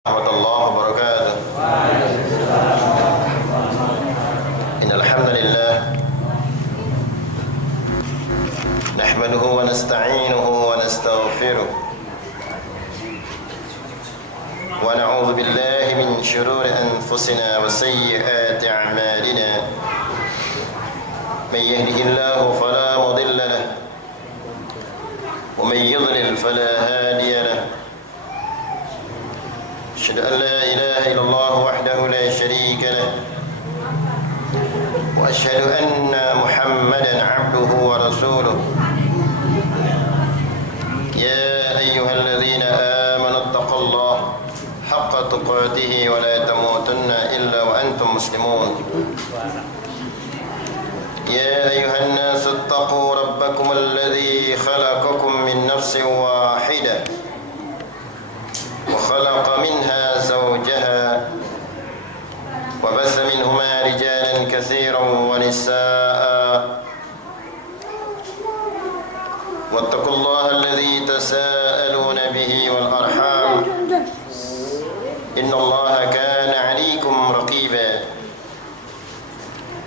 ورحمة الله وبركاته. إن الحمد لله نحمده ونستعينه ونستغفره ونعوذ بالله من شرور أنفسنا وسيئات أعمالنا. من يهده الله فلا مضل له ومن يضلل فلا هادي له. أشهد أن لا إله إلا الله وحده لا شريك له وأشهد أن محمدا عبده ورسوله. يا أيها الذين آمنوا اتقوا الله حق تقاته ولا تموتن إلا وأنتم مسلمون. يا أيها الناس اتقوا ربكم الذي خلقكم من نفس واحدة وخلق منها زوجها وبث منهما رجالا كثيرا ونساء واتقوا الله الذي تساءلون به والأرحام إن الله كان عليكم رقيبا.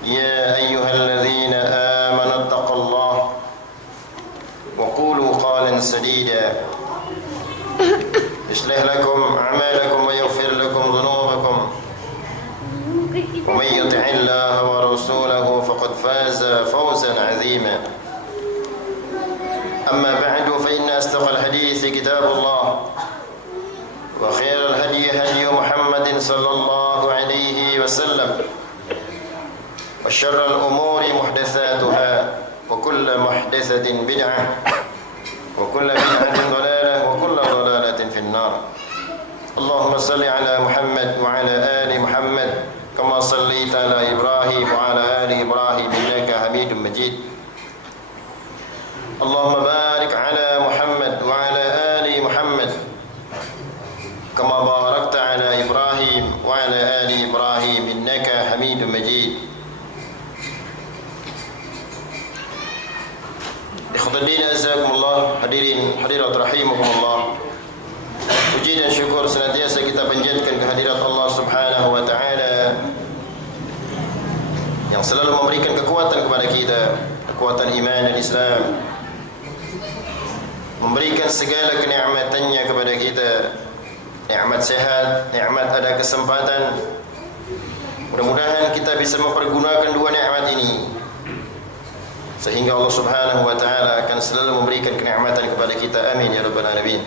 يا أيها الذين آمنوا اتقوا الله وقولوا قولا سديدا يصلح لكم أعمالكم ويغفر لكم ذنوبكم ومن يطع الله ورسوله فقد فاز فوزا عظيما. أما بعد فإن أصدق الحديث كتاب الله وخير الهدي هدي محمد صلى الله عليه وسلم وشر الأمور محدثاتها وكل محدثة بدعة وكل بدعة ضلالة وكل ضلالة في النار. اللهم صل على محمد وعلى آل محمد كما صليت على إبراهيم وعلى آل إبراهيم إنك حميد مجيد. اللهم بارك على محمد وعلى آل محمد كما باركت على إبراهيم وعلى آل إبراهيم إنك حميد مجيد. Ikhwatuddin azakumullah, hadirin hadirat rahimakumullah. Puji dan syukur senantiasa kita panjatkan kehadirat Allah Subhanahu wa taala yang selalu memberikan kekuatan kepada kita, kekuatan iman dan Islam, memberikan segala kenikmatannya kepada kita, nikmat sehat, nikmat ada kesempatan. Mudah-mudahan kita bisa mempergunakan dua nikmat ini sehingga Allah Subhanahu wa taala akan selalu memberikan kenikmatan kepada kita. Amin ya rabbal alamin.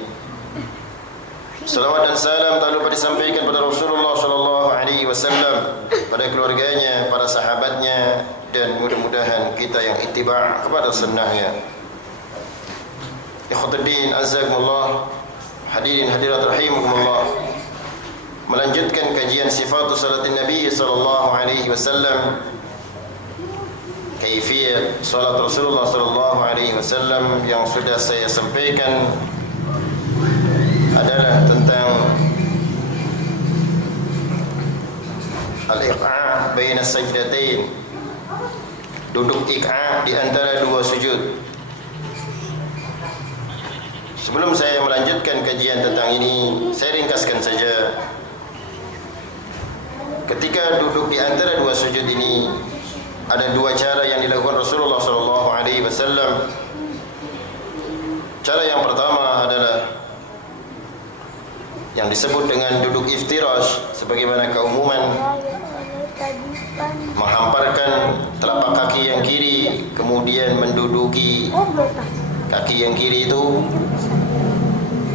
Salawat dan salam tak lupa disampaikan kepada Rasulullah sallallahu alaihi wasallam, pada keluarganya, para sahabatnya, dan mudah-mudahan kita yang ittiba' kepada sunnahnya. Ikhwatuddin azakumullah, hadirin hadirat rahimakumullah. Melanjutkan kajian sifatus salatin Nabi sallallahu alaihi wasallam, kaifiyat salat Rasulullah sallallahu alaihi wasallam. Yang sudah saya sampaikan adalah tentang al-iqa' baina sajdatain, duduk iqa' di antara dua sujud. Sebelum saya melanjutkan kajian tentang ini, saya ringkaskan saja. Ketika duduk di antara dua sujud ini, ada dua cara yang dilakukan Rasulullah sallallahu alaihi wasallam. Cara yang pertama adalah yang disebut dengan duduk iftirash, sebagaimana keumuman, menghamparkan telapak kaki yang kiri kemudian menduduki kaki yang kiri itu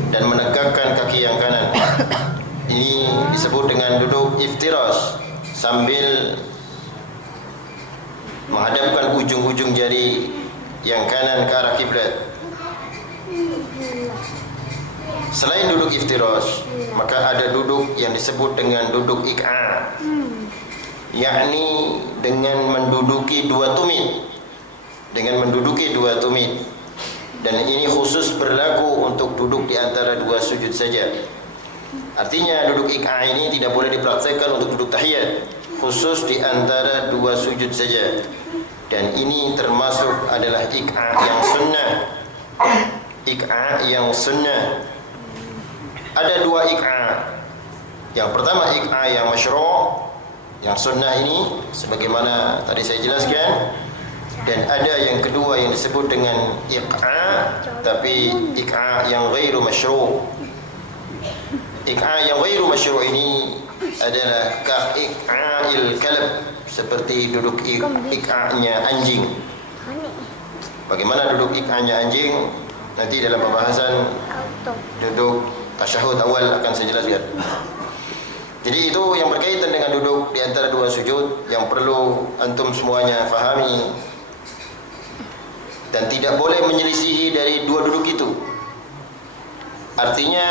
dan menegakkan kaki yang kanan. Ini disebut dengan duduk iftirash, sambil menghadapkan ujung-ujung jari yang kanan ke arah kiblat. Selain duduk iftirash, maka ada duduk yang disebut dengan duduk iqa', yakni dengan menduduki dua tumit. Dan ini khusus berlaku untuk duduk di antara dua sujud saja. Artinya duduk iqa' ini tidak boleh dipraktikkan untuk duduk tahiyat, khusus di antara dua sujud saja. Dan ini termasuk adalah iqa' yang sunnah. Iqa' yang sunnah. Ada dua iqa'. Yang pertama iq'a yang masyru', yang sunnah ini sebagaimana tadi saya jelaskan, dan ada yang kedua yang disebut dengan iq'a tapi iq'a yang ghairu masyru'. Iq'a yang ghairu masyru' ini adalah ka iq'a'il kalb, seperti duduk iq'a'nya anjing. Bagaimana duduk iq'a'nya anjing? Nanti dalam pembahasan duduk tasyahud awal akan saya jelaskan. Jadi itu yang berkaitan dengan duduk di antara dua sujud yang perlu antum semuanya fahami, dan tidak boleh menyelisihi dari dua duduk itu. Artinya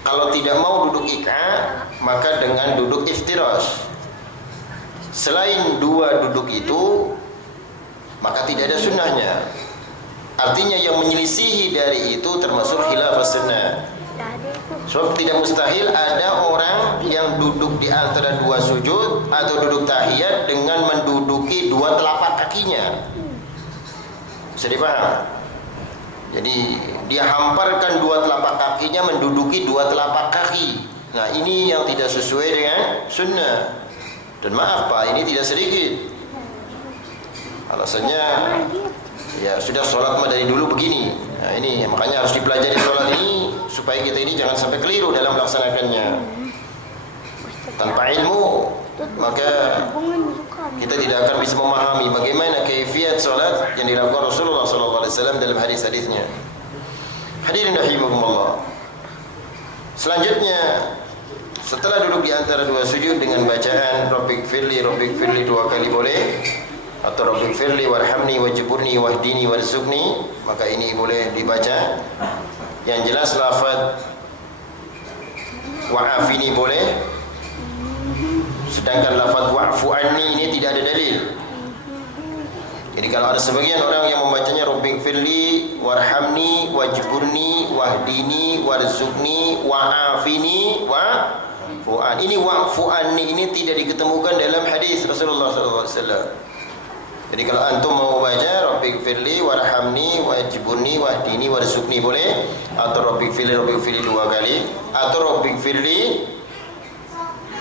kalau tidak mau duduk iq'a, maka dengan duduk iftirash. Selain dua duduk itu, maka tidak ada sunnahnya. Artinya yang menyelisihi dari itu termasuk khilaf sunnah. Sebab tidak mustahil ada orang yang duduk di antara dua sujud atau duduk tahiyat dengan menduduki dua telapak kakinya. Bisa dipaham? Jadi dia hamparkan dua telapak kakinya menduduki dua telapak kaki. Nah, ini yang tidak sesuai dengan sunnah. Dan maaf Pak, ini tidak sedikit. Alasannya ya sudah sholat mah dari dulu begini. Nah, ini makanya harus dipelajari sholat ini supaya kita ini jangan sampai keliru dalam melaksanakannya. Tanpa ilmu maka kita tidak akan bisa memahami bagaimana kaifiat sholat yang dilakukan Rasulullah SAW dalam hadis-hadisnya. Hadirin rahimakumullah. Selanjutnya, setelah duduk di antara dua sujud dengan bacaan Rabbik firli dua kali boleh, atau Rabbik firli warhamni wajburni wahdini warzuqni, maka ini boleh dibaca. Yang jelas lafaz wa'afini boleh, sedangkan lafaz wa'fu anni ini tidak ada dalil. Jadi kalau ada sebagian orang yang membacanya Rabbik firli warhamni wajburni wahdini warzuqni wa'afini wa'fu an, ini wa'fu anni ini tidak diketemukan dalam hadis Rasulullah SAW. Jadi kalau antum mau baca Rabbik firli warhamni wajburni wahdini warzuqni boleh, atau Rabbik firli dua kali, atau Rabbik firli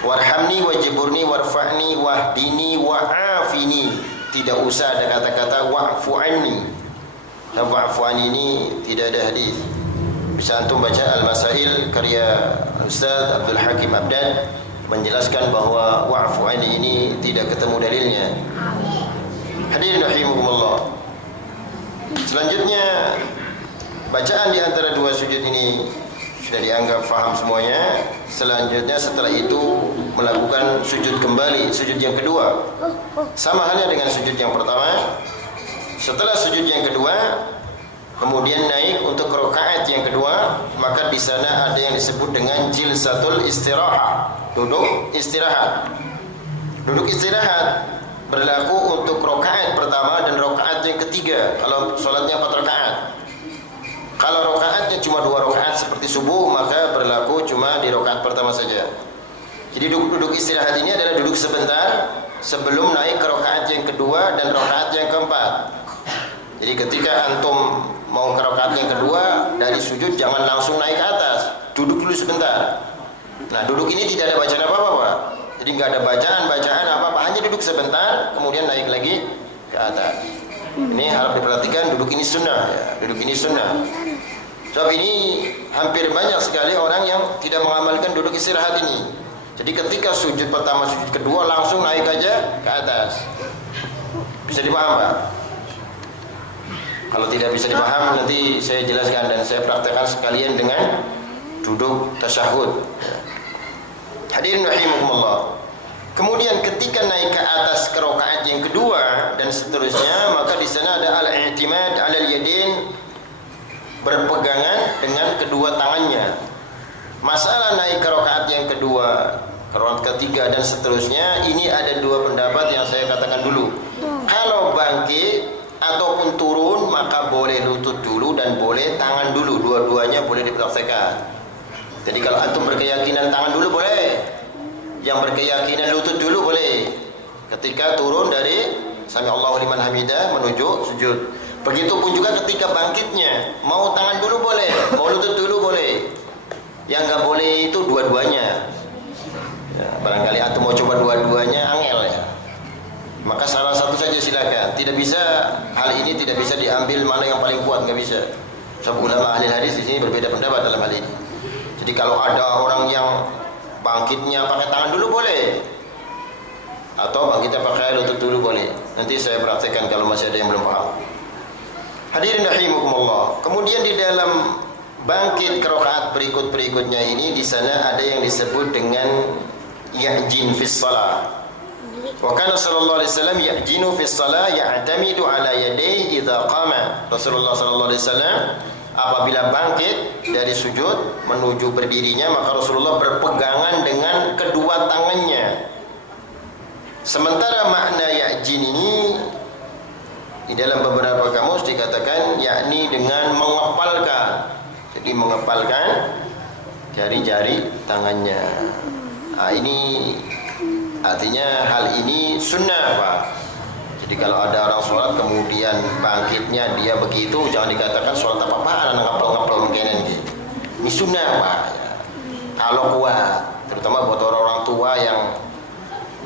warhamni wajburni warfa'ni wahdini wa'afini. Tidak usah ada kata-kata wa'fu anni. Dan wa'fu anni ini tidak ada hadis. Bisa antum baca Al-Masail karya Ustaz Abdul Hakim Abdad menjelaskan bahwa wa'fu anni ini tidak ketemu dalilnya. Hadirin rahimakumullah. Selanjutnya, bacaan di antara dua sujud ini sudah dianggap faham semuanya. Selanjutnya setelah itu melakukan sujud kembali, sujud yang kedua. Sama halnya dengan sujud yang pertama. Setelah sujud yang kedua, kemudian naik untuk rakaat yang kedua, maka di sana ada yang disebut dengan jilsatul istirahah, duduk istirahat. Duduk istirahat berlaku untuk rakaat pertama dan rakaat yang ketiga kalau sholatnya 4 rakaat. Kalau rakaatnya cuma 2 rakaat seperti subuh, maka berlaku cuma di rakaat pertama saja. Jadi duduk istirahat ini adalah duduk sebentar sebelum naik ke rakaat yang kedua dan rakaat yang keempat. Jadi ketika antum mau ke rakaat yang kedua, dari sujud jangan langsung naik ke atas, duduk dulu sebentar. Nah, duduk ini tidak ada bacaan apa-apa Pak. Jadi nggak ada bacaan apa-apa, hanya duduk sebentar, kemudian naik lagi ke atas. Ini harus diperhatikan, duduk ini sunnah, ya. Duduk ini sunnah. Sebab ini hampir banyak sekali orang yang tidak mengamalkan duduk istirahat ini. Jadi ketika sujud pertama, sujud kedua langsung naik aja ke atas. Bisa dipaham Pak? Kalau tidak bisa dipaham, nanti saya jelaskan dan saya praktekkan sekalian dengan duduk tasyahud. Hadirin rahimakumullah. Kemudian ketika naik ke atas ke rakaat yang kedua dan seterusnya, maka di sana ada al-i'timad 'alal yadain, berpegangan dengan kedua tangannya. Masalah naik ke rakaat yang kedua, ke rakaat ketiga dan seterusnya, ini ada dua pendapat yang saya katakan dulu. Kalau bangkit ataupun turun, maka boleh lutut dulu dan boleh tangan dulu, dua-duanya boleh dipraktekkan. Jadi kalau antum berkeyakinan tangan dulu boleh, yang berkeyakinan lutut dulu boleh. Ketika turun dari sami Allahu liman hamidah menuju sujud. Begitupun juga ketika bangkitnya, mau tangan dulu boleh, mau lutut dulu boleh. Yang enggak boleh itu dua-duanya. orang bangkitnya pakai tangan dulu boleh, atau bangkitnya pakai lutut dulu boleh. Nanti saya praktekkan kalau masih ada yang belum paham. Hadirin rahimakumullah. Kemudian di dalam bangkit ke rakaat berikutnya ini, di sana ada yang disebut dengan ya'jin fis shalah. Wa kana sallallahu alaihi wasallam ya'jinu fis shalah ya'tamidu ala yadayhi idza qama. Rasulullah sallallahu alaihi wasallam apabila bangkit dari sujud menuju berdirinya, maka Rasulullah berpegangan dengan kedua tangannya. Sementara makna ya'jin ini di dalam beberapa kamus dikatakan yakni dengan mengepalkan. Jadi mengepalkan jari-jari tangannya. Nah, ini artinya hal ini sunnah, Pak. Jadi kalau ada orang sholat kemudian bangkitnya dia begitu, jangan dikatakan sholat apa-apaan, ngapel-ngapel mungkin gitu. Ini sunnah, Pak. Kalau kuat, terutama buat orang-orang tua yang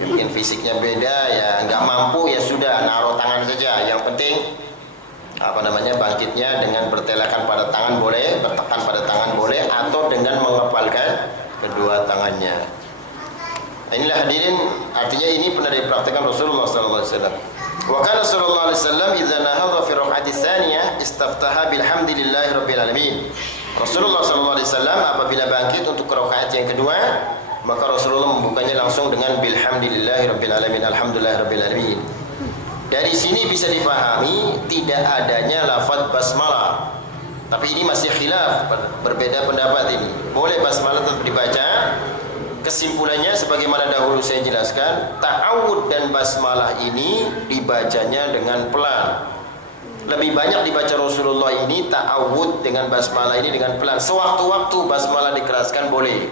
mungkin fisiknya beda, ya nggak mampu, ya sudah naruh tangan saja. Yang penting bangkitnya dengan bertelekan pada tangan boleh, bertekan pada tangan boleh, atau dengan mengepalkan kedua tangannya. Inilah hadirin, artinya ini pernah dipraktikkan Rasulullah SAW. Wa kana sallallahu alaihi wasallam idza nahadha fi rak'ati tsaniyah istaftaha bilhamdilillahi rabbil alamin. Rasulullah sallallahu alaihi wasallam apabila bangkit untuk rakaat yang kedua, maka Rasulullah membukanya langsung dengan bilhamdilillahi rabbil alamin, alhamdulillahi rabbil alamin. Dari sini bisa dipahami tidak adanya lafaz basmalah. Tapi ini masih khilaf, berbeda pendapat ini. Boleh basmalah tetap dibaca. Kesimpulannya sebagaimana dahulu saya jelaskan, ta'awud dan basmalah ini dibacanya dengan pelan. Lebih banyak dibaca Rasulullah ini ta'awud dengan basmalah ini dengan pelan. Sewaktu-waktu basmalah dikeraskan boleh.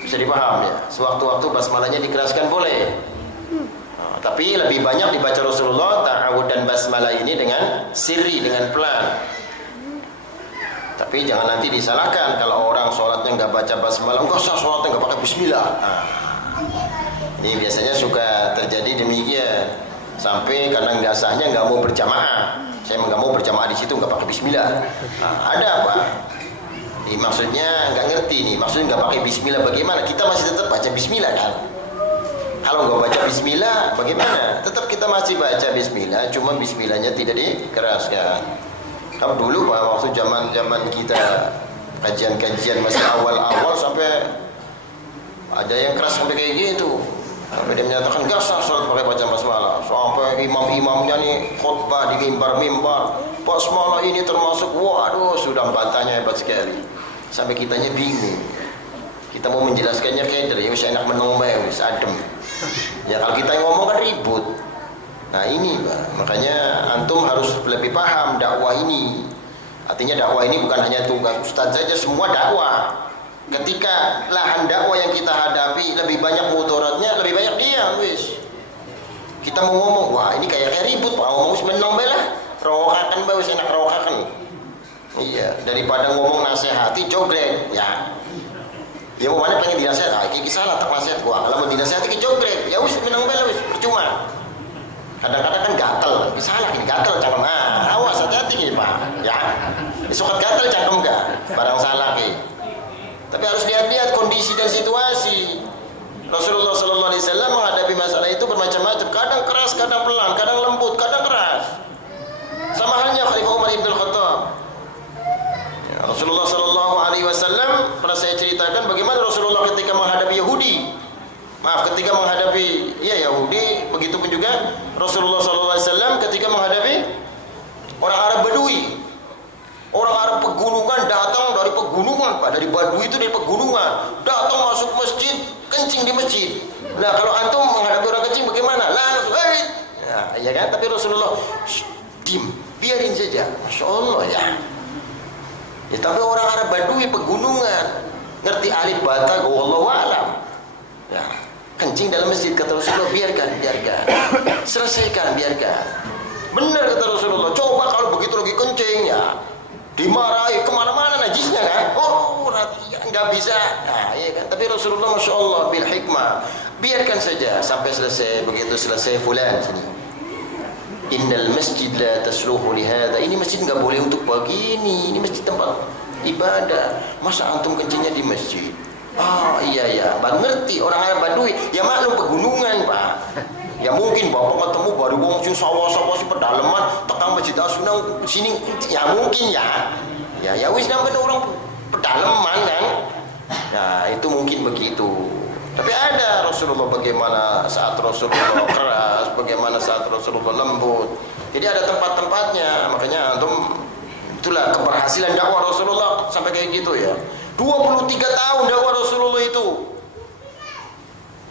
Bisa dipaham ya? Sewaktu-waktu basmalahnya dikeraskan boleh. Tapi lebih banyak dibaca Rasulullah ta'awud dan basmalah ini dengan sirri, dengan pelan. Tapi jangan nanti disalahkan kalau orang sholatnya nggak baca basmalah, enggak sah sholatnya nggak pakai bismillah. Ini biasanya suka terjadi demikian, sampai karena nggak sahnya nggak mau berjamaah. Saya nggak mau berjamaah di situ nggak pakai bismillah. Ada apa? Ini maksudnya nggak ngerti nih, maksudnya nggak pakai bismillah bagaimana? Kita masih tetap baca bismillah kan? Kalau nggak baca bismillah bagaimana? Tetap kita masih baca bismillah, cuma bismillahnya tidak dikeraskan. Kalau dulu Pak, waktu zaman kita kajian masih awal-awal sampai ada yang keras sampai kayak gitu. Sampai dia menyatakan gak sah sholat pakai baca basmalah. Sampai imam-imamnya nih khutbah di mimbar-mimbar, basmalah ini termasuk, waduh sudah bantahnya hebat sekali. Sampai kitanya bingung. Kita mau menjelaskannya kayak dari wis enak meneng bae wis adem. Ya kalau kita yang ngomong kan ribut. Nah ini Pak, makanya antum harus lebih paham dakwah ini. Artinya dakwah ini bukan hanya tugas ustaz saja, semua dakwah. Ketika lahan dakwah yang kita hadapi lebih banyak mudaratnya, lebih banyak diam wis. Kita mau ngomong, wah ini kayak ribut Pak, ngomong wis menang belah, rokakan bae wis enak rokakan. Iya, daripada ngomong nasihati jogrek, ya. Ya mau mana pengen dinasihat, iki salah tak nasihat gua. Kalau mau dinasihati ki jogrek, ya wis menang belah wis, percuma. Kadang-kadang kan gatel, salah ini gatel cangkem. Nah, awas hati-hati gini Pak, ya. Suka gatel cangkem enggak? Barang salah ki. Tapi harus lihat-lihat kondisi dan situasi. Rasulullah sallallahu alaihi wasallam menghadapi masalah itu bermacam-macam, kadang keras, kadang pelan, kadang lembut, kadang keras. Sama halnya Khalifah Umar bin Khattab. Ya, Rasulullah sallallahu alaihi wasallam pernah saya ceritakan bagaimana Rasulullah ketika menghadapi Yahudi. Ketika menghadapi Yahudi, begitu pun juga Rasulullah SAW ketika menghadapi orang Arab Badui. Orang Arab pegunungan datang dari pegunungan Pak, dari Badui itu dari pegunungan, datang masuk masjid, kencing di masjid. Nah kalau antum menghadapi orang kencing bagaimana? Langsung, nah, ya kan? Tapi Rasulullah, diam, biarin saja. Masya Allah ya. Ya tapi orang Arab Badui pegunungan, ngerti alif bata, wallahu alam. Ya. Kencing dalam masjid, kata Rasulullah, biarkan, selesaikan, biarkan. Benar kata Rasulullah, coba kalau begitu lagi kencing ya dimarahi kemana-mana najisnya kan? Oh, nggak bisa. Nah, iya kan? Tapi Rasulullah masya Allah bil hikmah, biarkan saja sampai selesai. Begitu selesai fulan sini. Innal masjid la tasluhu lihada. Ini masjid nggak boleh untuk begini. Ini masjid tempat ibadah. Masa antum kencingnya di masjid? Oh iya, baru ngerti orang Arab Badui. Ya maklum pegunungan Pak. Ya mungkin bapak ketemu baru wong sing sawah-sawah si pedalaman tekan Masjid Asunang sini, ya mungkin ya. Ya wis namanya orang pedalaman kan. Ya itu mungkin begitu. Tapi ada Rasulullah bagaimana saat Rasulullah keras, bagaimana saat Rasulullah lembut. Jadi ada tempat-tempatnya. Makanya antum itulah keberhasilan dakwah Rasulullah sampai kayak gitu ya. 23 tahun dakwah Rasulullah itu.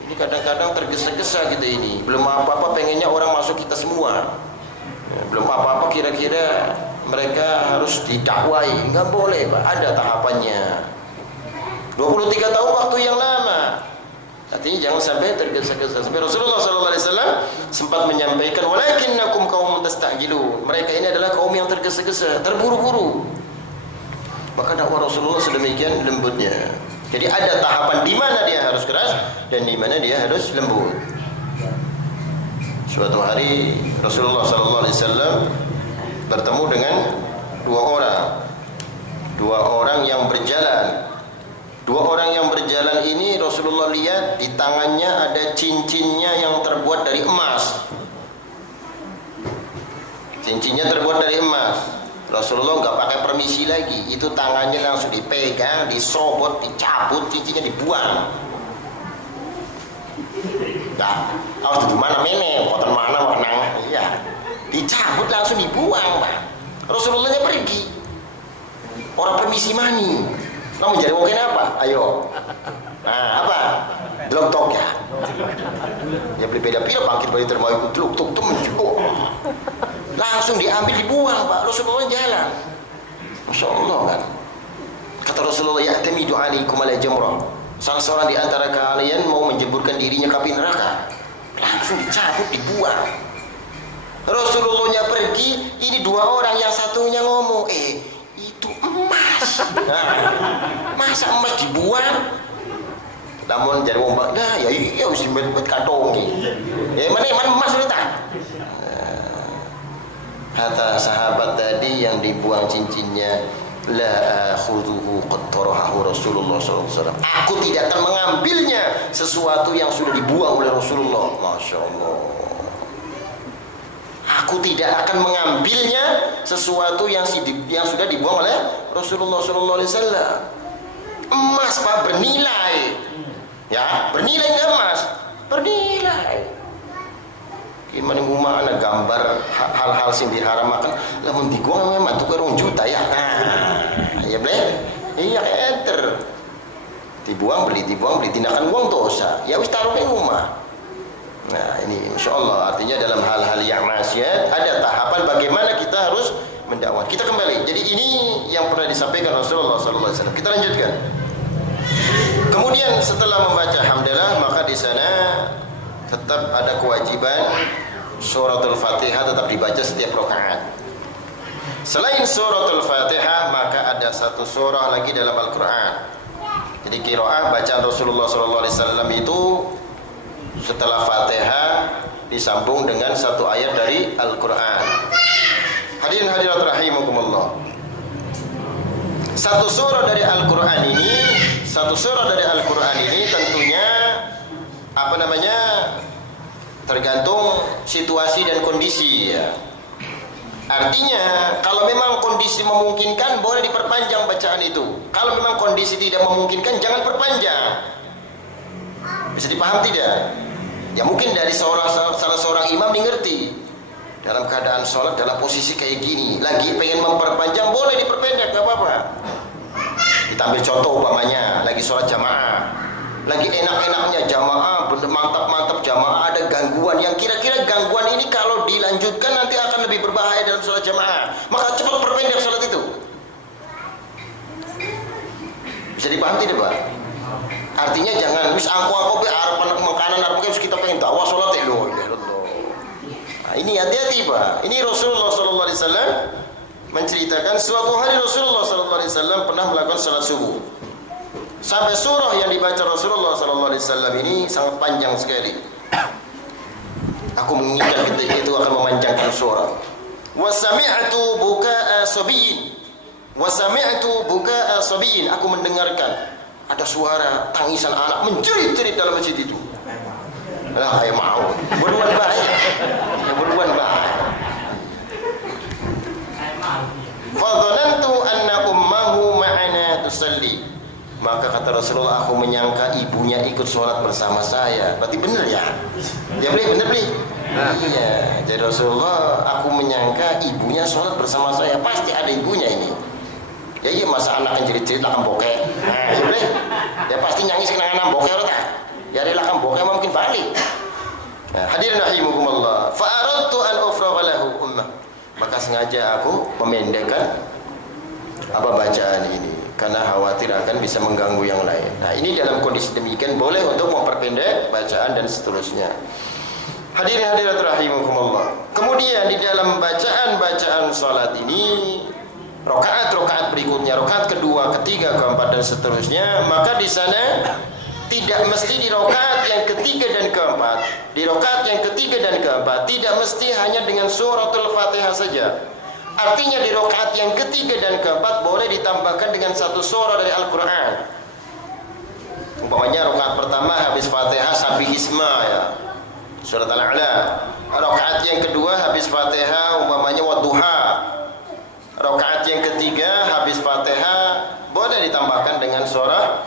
Ini kadang-kadang tergesa-gesa kita ini. Belum apa-apa pengennya orang masuk kita semua. Belum apa-apa kira-kira mereka harus didakwai. Enggak boleh Pak, ada tahapannya. 23 tahun waktu yang lama. Artinya jangan sampai tergesa-gesa. Sampai Rasulullah SAW sempat menyampaikan, walakinnakum qaumun tasta'jilun. Mereka ini adalah kaum yang tergesa-gesa, terburu-buru. Maka dakwah Rasulullah sedemikian lembutnya. Jadi ada tahapan di mana dia harus keras dan di mana dia harus lembut. Suatu hari Rasulullah SAW bertemu dengan dua orang yang berjalan. Dua orang yang berjalan ini Rasulullah lihat di tangannya ada cincinnya yang terbuat dari emas. Cincinnya terbuat dari emas. Rasulullah nggak pakai permisi lagi, itu tangannya langsung dipegang, disobot, dicabut, cincinnya dibuang. Nah, harus di mana mene, poton mana warna, iya, dicabut langsung dibuang, Pak. Rasulullahnya pergi, orang permisi mani, kamu jadi mungkin apa? Ayo, nah apa? Delok ya, ya beli beda pil, bangkit balik terbaik, delok tuh mencukup. Langsung diambil dibuang Pak. Rasulullah jalan. Masya Allah kan. Kata Rasulullah, ya'tamidu alaikum ala jamrah. Salah seorang di antara kalian mau menjeburkan dirinya ke api neraka. Langsung dicabut dibuang. Rasulullahnya pergi, ini dua orang, yang satunya ngomong, itu emas. Nah, masa emas dibuang? Namun jadi ombak, nah ya harus dibuat kantongi. Ya mana emas sudah tak? Kata sahabat tadi yang dibuang cincinnya, la akhuduhu qad tarahahu Rasulullah SAW. Aku tidak akan mengambilnya sesuatu yang sudah dibuang oleh Rasulullah. Masya Allah. Aku tidak akan mengambilnya sesuatu yang sudah dibuang oleh Rasulullah SAW. Emas Pak, bernilai. Ya, bernilai enggak emas? Bernilai. Gimana rumah ada gambar hal-hal sing diharamakan, lamun digong memang tuh kerong juta ya. Nah, ya boleh. Iya enter. Dibuang beli tindakan uang dosa. Ya wis taruh di rumah. Nah, ini insyaallah artinya dalam hal-hal yang maksiat ada tahapan bagaimana kita harus mendakwah. Kita kembali. Jadi ini yang pernah disampaikan Rasulullah SAW. Kita lanjutkan. Kemudian setelah membaca hamdalah, maka di sana tetap ada kewajiban suratul Fatihah tetap dibaca setiap rakaat. Selain suratul Fatihah, maka ada satu surah lagi dalam Al-Quran. Jadi qiraah bacaan Rasulullah SAW itu setelah Fatihah disambung dengan satu ayat dari Al-Quran. Hadirin hadirat rahimakumullah. Satu surah dari Al-Quran ini tentunya tergantung situasi dan kondisi ya. Artinya kalau memang kondisi memungkinkan boleh diperpanjang bacaan itu. Kalau memang kondisi tidak memungkinkan jangan perpanjang. Bisa dipaham tidak? Ya mungkin dari salah seorang imam mengerti dalam keadaan sholat dalam posisi kayak gini lagi pengen memperpanjang boleh diperpendek, gak apa-apa. Kita ambil contoh umpamanya lagi sholat jamaah, lagi enak-enaknya jamaah, bener mantap-mantap jamaah, ada gangguan yang kira-kira gangguan ini kalau dilanjutkan nanti akan lebih berbahaya dalam sholat jamaah, maka cepat perpendek sholat itu. Bisa dipahami tidak Pak? Artinya jangan wis angko-angko be arep makanan arep kita pengen dakwah sholat lho. Nah, ini hati-hati Pak. Ini Rasulullah SAW menceritakan suatu hari Rasulullah SAW pernah melakukan sholat subuh. Sampai surah yang dibaca Rasulullah SAW ini sangat panjang sekali. Aku menginginkan ketika itu akan memanjangkan surah. Wasami'tu buka'a sabiyyin. Wasami'tu buka'a sabiyyin. Aku mendengarkan ada suara tangisan anak menjerit-jerit dalam masjid itu. Lah saya mau berbuat baik, berbuat baik. Fadhanantu anna ummahu ma'ana tusalli. Maka kata Rasulullah, aku menyangka ibunya ikut sholat bersama saya. Berarti benar ya? Ya benar beli. Iya, jadi Rasulullah, aku menyangka ibunya sholat bersama saya. Pasti ada ibunya ini. Ya iya, masa anak yang jerit-jerit lakam bokeh. Ya boleh. Ya pasti nyangis kena anak bokeh tak? Ya ada lakam bokeh mungkin balik. Nah, hadirin rahimakumullah. Fa aradtu an ufragha lahu ummah. Maka sengaja aku memendekkan bacaan ini karena khawatir akan bisa mengganggu yang lain. Nah, ini dalam kondisi demikian boleh untuk memperpendek bacaan dan seterusnya. Hadirin hadirat rahimakumullah. Kemudian di dalam bacaan salat ini, rakaat berikutnya, rakaat kedua, ketiga, keempat dan seterusnya, maka di sana tidak mesti di rakaat yang ketiga dan keempat. Di rakaat yang ketiga dan keempat tidak mesti hanya dengan suratul Fatihah saja. Artinya di rakaat yang ketiga dan keempat boleh ditambahkan dengan satu surah dari Al-Quran. Umpamanya rakaat pertama habis Fatihah Sabbihisma ya, surat Al-A'la. Rakaat yang kedua habis Fatihah umpamanya Wadduha. Rakaat yang ketiga habis Fatihah boleh ditambahkan dengan surah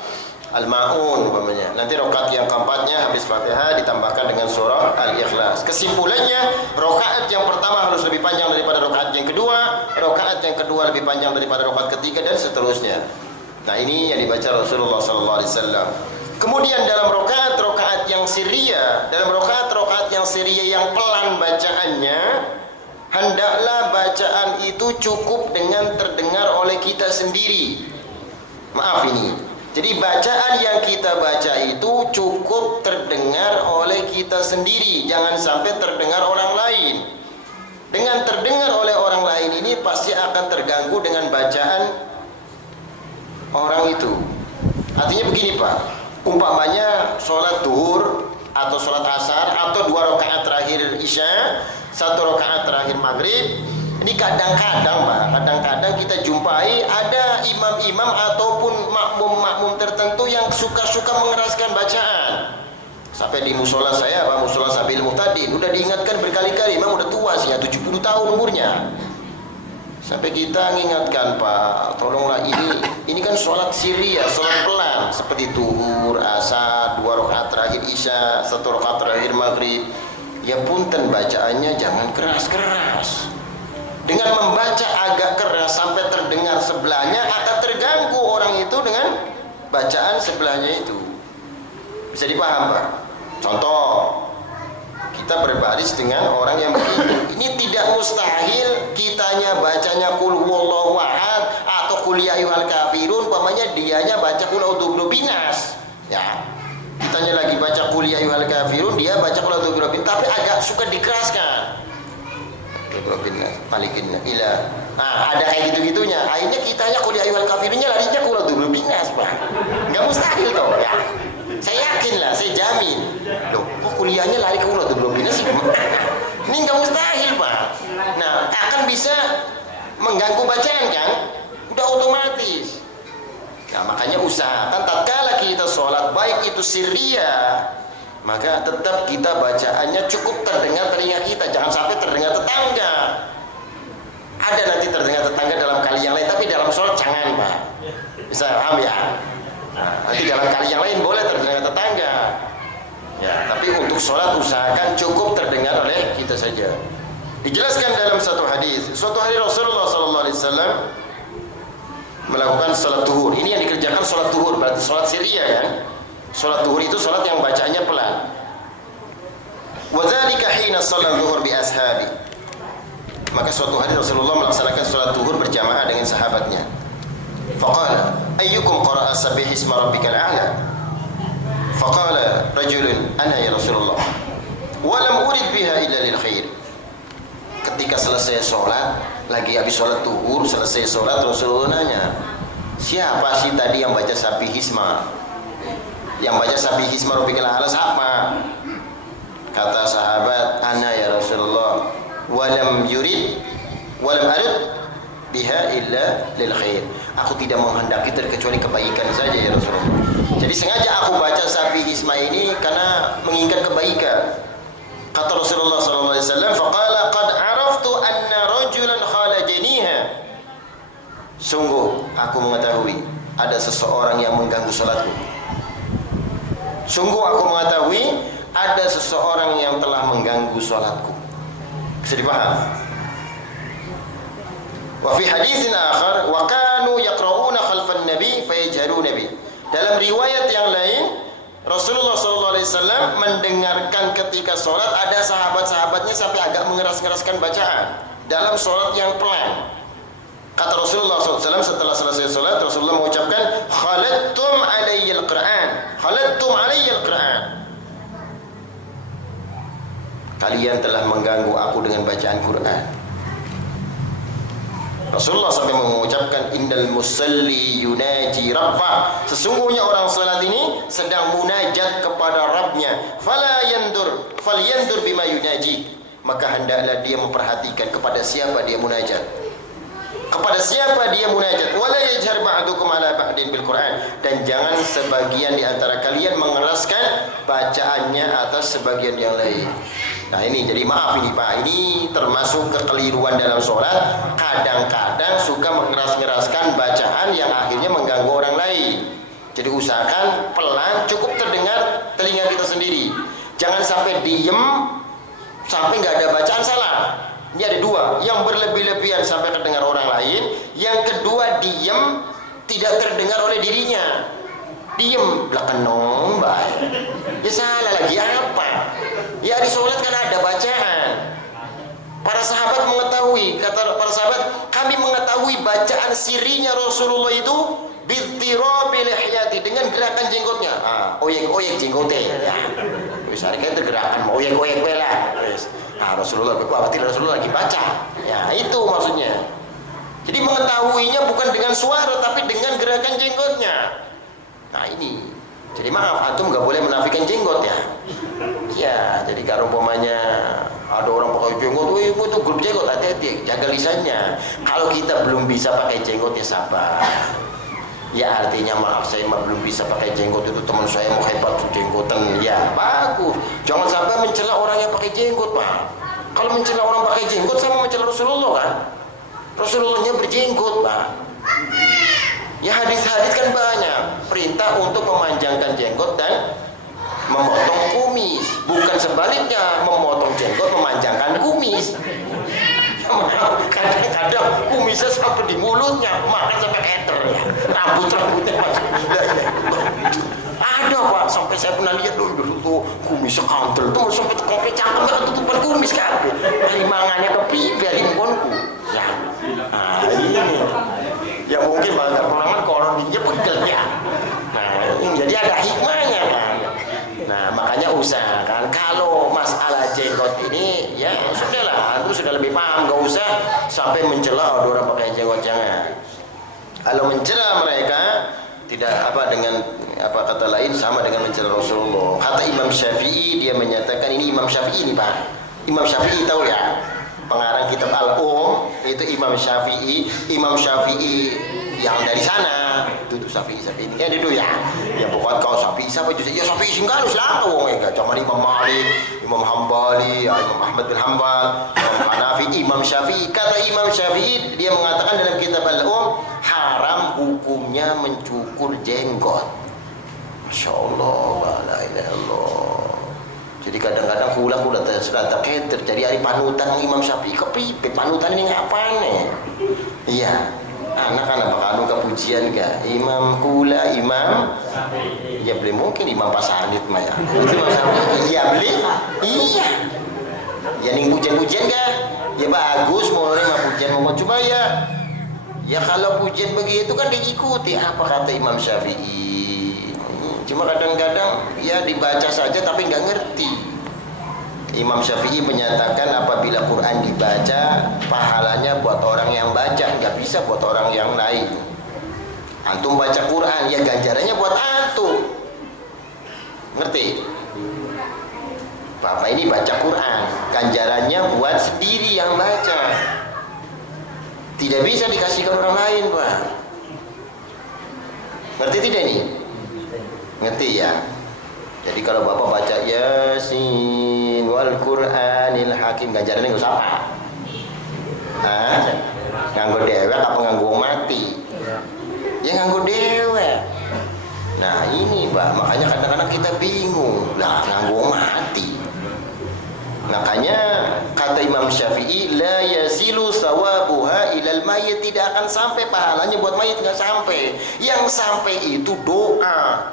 Al-Ma'un umpamanya. Nanti rakaat yang keempatnya habis Fatihah ditambahkan dengan surah Al-Ikhlas. Kesimpulannya, rakaat yang pertama harus lebih panjang daripada rakaat yang kedua, rakaat yang kedua lebih panjang daripada rakaat ketiga dan seterusnya. Nah, ini yang dibaca Rasulullah sallallahu alaihi wasallam. Kemudian dalam rakaat yang sirriyah, dalam rakaat yang sirriyah yang pelan bacaannya, hendaklah bacaan itu cukup dengan terdengar oleh kita sendiri. Maaf ini. Jadi bacaan yang kita baca itu cukup terdengar oleh kita sendiri, jangan sampai terdengar orang lain. Dengan terdengar oleh orang lain ini pasti akan terganggu dengan bacaan orang itu. Artinya begini Pak, umpamanya sholat duhur atau sholat asar atau 2 rakaat terakhir isya, 1 rakaat terakhir maghrib. Ini kadang-kadang Pak, kadang-kadang kita jumpai ada imam-imam ataupun makmum-makmum tertentu yang suka-suka mengeraskan bacaan. Sampai di musola saya, Pak, musola Sabil Muhtadin, udah diingatkan berkali-kali, imam udah tua sih, 70 tahun umurnya. Sampai kita mengingatkan, Pak, tolonglah ini kan sholat sirriyah, sholat pelan, seperti duhur, asar, 2 rakaat terakhir isya, 1 rakaat terakhir maghrib. Ya punten, bacaannya jangan keras-keras. Dengan membaca agak keras sampai terdengar sebelahnya akan terganggu orang itu dengan bacaan sebelahnya itu. Bisa dipaham Pak? Contoh, kita berbaris dengan orang yang begitu. Ini tidak mustahil kitanya bacanya qul huwallahu ahad atau qul ya ayyuhal kafirun, umpamanya dianya baca qul a'udzu binas. Ya. Kitanya lagi baca qul ya ayyuhal kafirun, dia baca qul a'udzu birabbin, tapi agak suka dikeraskan. Malikin ilah. Nah, ada kayak gitu-gitunya. Akhirnya kitanya qul ya ayyuhal kafirunnya larinya qul a'udzu binas, Pak. Enggak mustahil toh, ya. Saya yakin lah, saya jamin. Loh, kok kuliahnya lari ke qul a'udzu binas sih? Ini enggak mustahil, Pak. Nah, akan bisa mengganggu bacaan kan? Udah otomatis. Nah, makanya usahakan tatkala kita sholat, baik itu sirriyah, maka tetap kita bacaannya cukup terdengar telinga kita, jangan sampai terdengar tetangga. Ada nanti terdengar tetangga dalam kali yang lain, tapi dalam sholat jangan Pak. Bisa paham ya? Nah, nanti dalam kali yang lain boleh terdengar tetangga. Ya, tapi untuk sholat usahakan cukup terdengar oleh kita saja. Dijelaskan dalam satu hadis, suatu hari Rasulullah SAW melakukan sholat duhur. Ini yang dikerjakan sholat duhur, berarti sholat sirriyah kan? Sholat duhur itu sholat yang bacanya pelan. Wadzalika hina sholat duhur bi ashabi. Maka suatu hari Rasulullah melaksanakan sholat duhur berjamaah dengan sahabatnya. Faqala ayyukum qara'a sabbihisma rabbikal a'la. Faqala rajulun ana ya Rasulullah wa lam urid biha illa lil khair. Ketika selesai sholat, lagi habis sholat duhur, selesai sholat, Rasulullah nanya, siapa sih tadi yang baca sabbihisma? Yang baca sabbihisma rabbikal a'la siapa? Kata sahabat, ana ya Rasulullah, walam yurid walam arid biha illa lil khair. Aku tidak menghendaki terkecuali kebaikan saja ya Rasulullah. Jadi sengaja aku baca Safi Isma ini karena menginginkan kebaikan. Kata Rasulullah SAW, faqala qad araftu anna rajulan khalajaniha. Sungguh aku mengetahui ada seseorang yang mengganggu salatku. Sungguh aku mengetahui ada seseorang yang telah mengganggu salatku. Bisa dipaham? Wa fi haditsin akhar wa kanu yaqra'una khalfan nabi fayajharuna bi. Dalam riwayat yang lain Rasulullah SAW mendengarkan ketika sholat ada sahabat-sahabatnya sampai agak mengeras-ngeraskan bacaan dalam sholat yang pelan. Kata Rasulullah SAW setelah selesai sholat, Rasulullah mengucapkan khalattum alayyal Qur'an, khalattum alayyal Qur'an. Kalian telah mengganggu aku dengan bacaan Quran. Rasulullah sampai mengucapkan innal musalli yunaji rabbah. Sesungguhnya orang salat ini sedang munajat kepada Rabbnya. Fala yandur, falyandur bima yunaji. Maka hendaklah dia memperhatikan kepada siapa dia munajat. Kepada siapa dia munajat. Wala yajhar ba'dukum ala ba'din bil Quran. Dan jangan sebagian di antara kalian mengeraskan bacaannya atas sebagian yang lain. Nah ini jadi maaf ini Pak, ini termasuk kekeliruan dalam sholat. Kadang-kadang suka mengeras-ngeraskan bacaan yang akhirnya mengganggu orang lain. Jadi usahakan pelan, cukup terdengar telinga kita sendiri. Jangan sampai diem sampai nggak ada bacaan salah. Ini ada dua, yang berlebih-lebihan sampai terdengar orang lain. Yang kedua diem tidak terdengar oleh dirinya. Diem belakang baik. Ya salah lagi apa? Ya di sholat kan ada bacaan. Para sahabat mengetahui, kata para sahabat, kami mengetahui bacaan sirinya Rasulullah itu bitirabi lihyati, dengan gerakan jenggotnya. Oyek-oyek jenggotnya. Ya. Misalnya kan gerakan oyek-oyek bela. Rasulullah khawatir Rasulullah lagi baca. Ya, itu maksudnya. Jadi mengetahuinya bukan dengan suara tapi dengan gerakan jenggotnya. Nah ini. Jadi maaf, antum nggak boleh menafikan jenggot ya. Ya, jadi kalau umpamanya ada orang pakai jenggot, wih itu grup jenggot, hati-hati, jaga lisannya. Kalau kita belum bisa pakai jenggot ya sabar. Ya artinya maaf saya belum bisa pakai jenggot, itu teman saya mau hebat jenggotan, ya bagus. Jangan sampai mencela orang yang pakai jenggot Pak. Kalau mencela orang pakai jenggot sama mencela Rasulullah kan. Rasulullahnya berjenggot Pak. Ya hadis-hadis kan banyak perintah untuk memanjangkan jenggot dan memotong kumis, bukan sebaliknya memotong jenggot memanjangkan kumis. Kadang-kadang kumisnya sampai di mulutnya, makan sampai keter ya, rambutnya masuk. Ada Pak, sampai saya pernah lihat dulu tuh kumisnya kantel tuh sampai kopi cangkem nggak tutupan kumis kan, limangannya ke pipi limonku. Ya, ini. Ya mungkin bahasa pengaman koloninya pegel ya. Nah, jadi ada hikmahnya kan. Nah, makanya usahakan kalau masalah jenggot ini ya sudahlah, aku sudah lebih paham, gak usah sampai mencela orang pakai jenggot, jangan. Kalau mencela mereka tidak dengan kata lain sama dengan mencela Rasulullah. Kata Imam Syafi'i, dia menyatakan, ini Imam Syafi'i ini Pak. Imam Syafi'i tahu ya? Pengarang kitab Al-Um itu Imam Syafi'i yang dari sana itu Syafi'i ini kan itu ya pokoknya kau Syafi'i siapa itu ya Syafi'i singgalu selaka wong ya cuma Imam Malik, Imam Hambali, Imam Ahmad bin Hambal, Imam Hanafi, Imam Syafi'i. Kata Imam Syafi'i, dia mengatakan dalam kitab Al-Um, haram hukumnya mencukur jenggot. Masya Allah, la ilaha illallah. Jadi kadang-kadang kulah sudah terketer jadi hari panutan Imam Syafi'i kepipe panutan ini ngapain nih? Iya, anak-anak bakal kepujian ga Imam kula Imam ya boleh mungkin Imam Pasanit mah ya. Itu Imam Syafi'i. Iya beli? Iya. Ya ning pujian-pujian ga? Ya bagus mau nerima pujian mau coba ya. Ya kalau pujian begitu kan diikuti apa kata Imam Syafi'i. Cuma kadang-kadang ya dibaca saja tapi nggak ngerti. Imam Syafi'i menyatakan apabila Quran dibaca pahalanya buat orang yang baca, nggak bisa buat orang yang lain. Antum baca Quran ya ganjarannya buat antum. Ngerti? Bapak ini baca Quran, ganjarannya buat sendiri yang baca. Tidak bisa dikasihkan orang lain Pak. Ngerti tidak ini? Ngerti ya? Jadi kalau bapak baca Yasin wal Qur'anil Hakim, ganjarannya nggak usah apa? Nganggo dewek apa nganggo mati? Ya nganggo dewek. Nah ini Pak, makanya kadang-kadang kita bingung lah nganggo mati. Makanya kata Imam Syafi'i, la yasilu sawabuha ilal mayit, tidak akan sampai pahalanya buat mayit, nggak sampai. Yang sampai itu doa.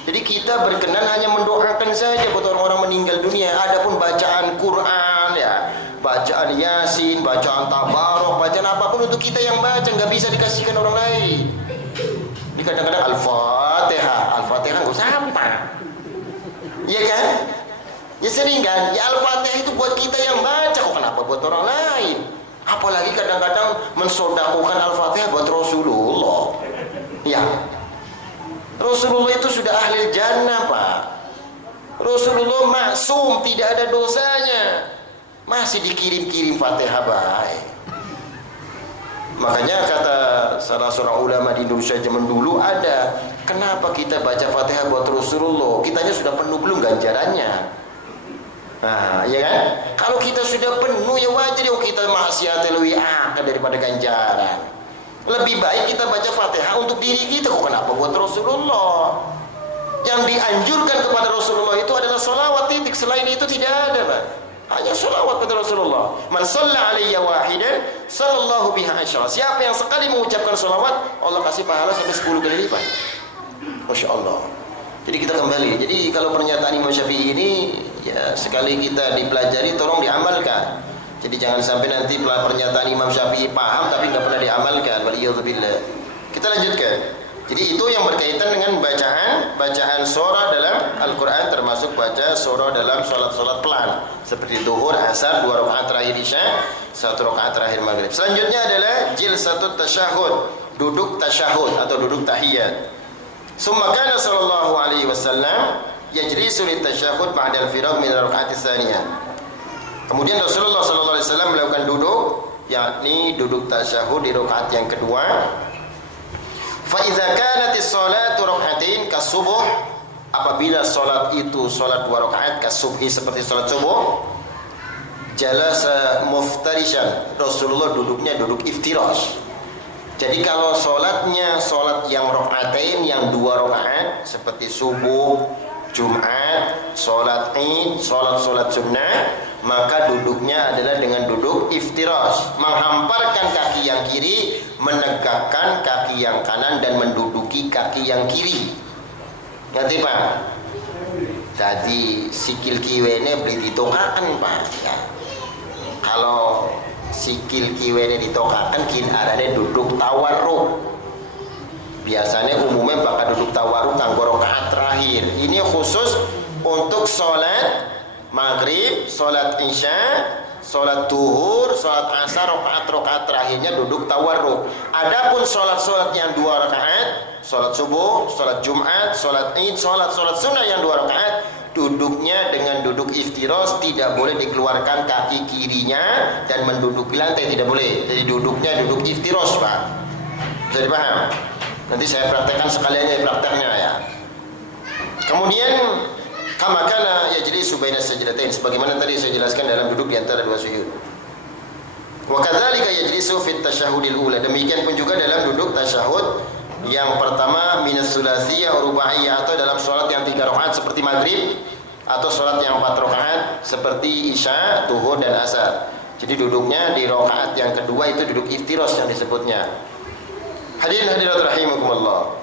Jadi kita berkenan hanya mendoakan saja buat orang-orang meninggal dunia. Adapun bacaan Quran ya, bacaan Yasin, bacaan Tabarok, bacaan apapun untuk kita yang baca, nggak bisa dikasihkan orang lain. Ini kadang-kadang Al-Fatihah nggak sampai, iya kan? Ya sering kan? Ya Al-Fatihah itu buat kita yang baca, kok kenapa buat orang lain? Apalagi kadang-kadang mensodakokan Al-Fatihah buat Rasulullah. Ya, Rasulullah itu sudah ahli jannah Pak. Rasulullah maksum, tidak ada dosanya, masih dikirim-kirim Fatihah baik. Makanya kata salah seorang ulama di Indonesia zaman dulu ada, kenapa kita baca Fatihah buat Rasulullah? Kitanya sudah penuh belum ganjarannya? Nah, ya kan? Kalau kita sudah penuh ya wajar ya kita maksiat lebih akal daripada ganjaran. Lebih baik kita baca Fatihah untuk diri kita, kok kenapa buat Rasulullah? Yang dianjurkan kepada Rasulullah itu adalah sholawat, titik. Selain itu tidak ada Pak. Hanya sholawat pada Rasulullah. Man shalla alayya wahidan sallallahu biha asyara. Siapa yang sekali mengucapkan sholawat, Allah kasih pahala sampai 10 kali lipat. Masya Allah. Jadi kita kembali. Jadi kalau pernyataan Imam Syafi'i ini ya sekali kita dipelajari, tolong diamalkan. Jadi jangan sampai nanti pernyataan Imam Syafi'i paham tapi nggak pernah diamalkan. Waliyadzubillah. Kita lanjutkan. Jadi itu yang berkaitan dengan bacaan surah dalam Al-Quran, termasuk baca surah dalam sholat-sholat pelan seperti zuhur, asar, 2 rakaat terakhir isya, 1 rakaat terakhir maghrib. Selanjutnya adalah jilsatut tasyahud, duduk tasyahud atau duduk tahiyat. Summa kana sallallahu alaihi wasallam yajlisu litasyahhud ba'da al-firagh min ar-rak'ati tsaniyah. Kemudian Rasulullah sallallahu alaihi wasallam melakukan duduk, yakni duduk tasyahud di rakaat yang kedua. Fa idza kanatis salatu rak'atain kasubuh, apabila salat itu salat 2 rakaat kasubhi seperti salat subuh, jalasa muftarishan, Rasulullah duduknya duduk iftirash. Jadi kalau sholatnya sholat yang rakaatain, yang 2 rakaat seperti subuh, Jumat, sholat Id, sholat sunnah, maka duduknya adalah dengan duduk iftirash, menghamparkan kaki yang kiri, menegakkan kaki yang kanan dan menduduki kaki yang kiri. Ngerti Pak? Jadi sikil kiwene beli ditokakan Pak ya. Kalau sikil kiwene ditokakan kin arane duduk tawarruk. Biasanya umumnya bakal duduk tawarruk kanggo rakaat terakhir. Ini khusus untuk sholat maghrib, sholat isya, sholat duhur, sholat asar, rakaat terakhirnya duduk tawarruk. Adapun sholat yang 2 rakaat, sholat subuh, sholat Jumat, sholat Id, sholat sunnah yang 2 rakaat, duduknya dengan duduk iftirash, tidak boleh dikeluarkan kaki kirinya dan menduduki lantai, tidak boleh. Jadi duduknya duduk iftirash Pak. Bisa dipaham? Nanti saya praktekkan sekalian prakteknya ya. Kemudian kama kana yajlisu baina sajdatain, sebagaimana tadi saya jelaskan dalam duduk di antara 2 sujud. Wa kadzalika yajlisu fit tasyahhudil ula, demikian pun juga dalam duduk tasyahud yang pertama minas sulasiyah rubaiyah, atau dalam sholat yang 3 rakaat seperti maghrib, atau sholat yang 4 rakaat seperti isya, duhur dan asar. Jadi duduknya di rakaat yang kedua itu duduk iftirash yang disebutnya. Hadirin hadirat rahimakumullah.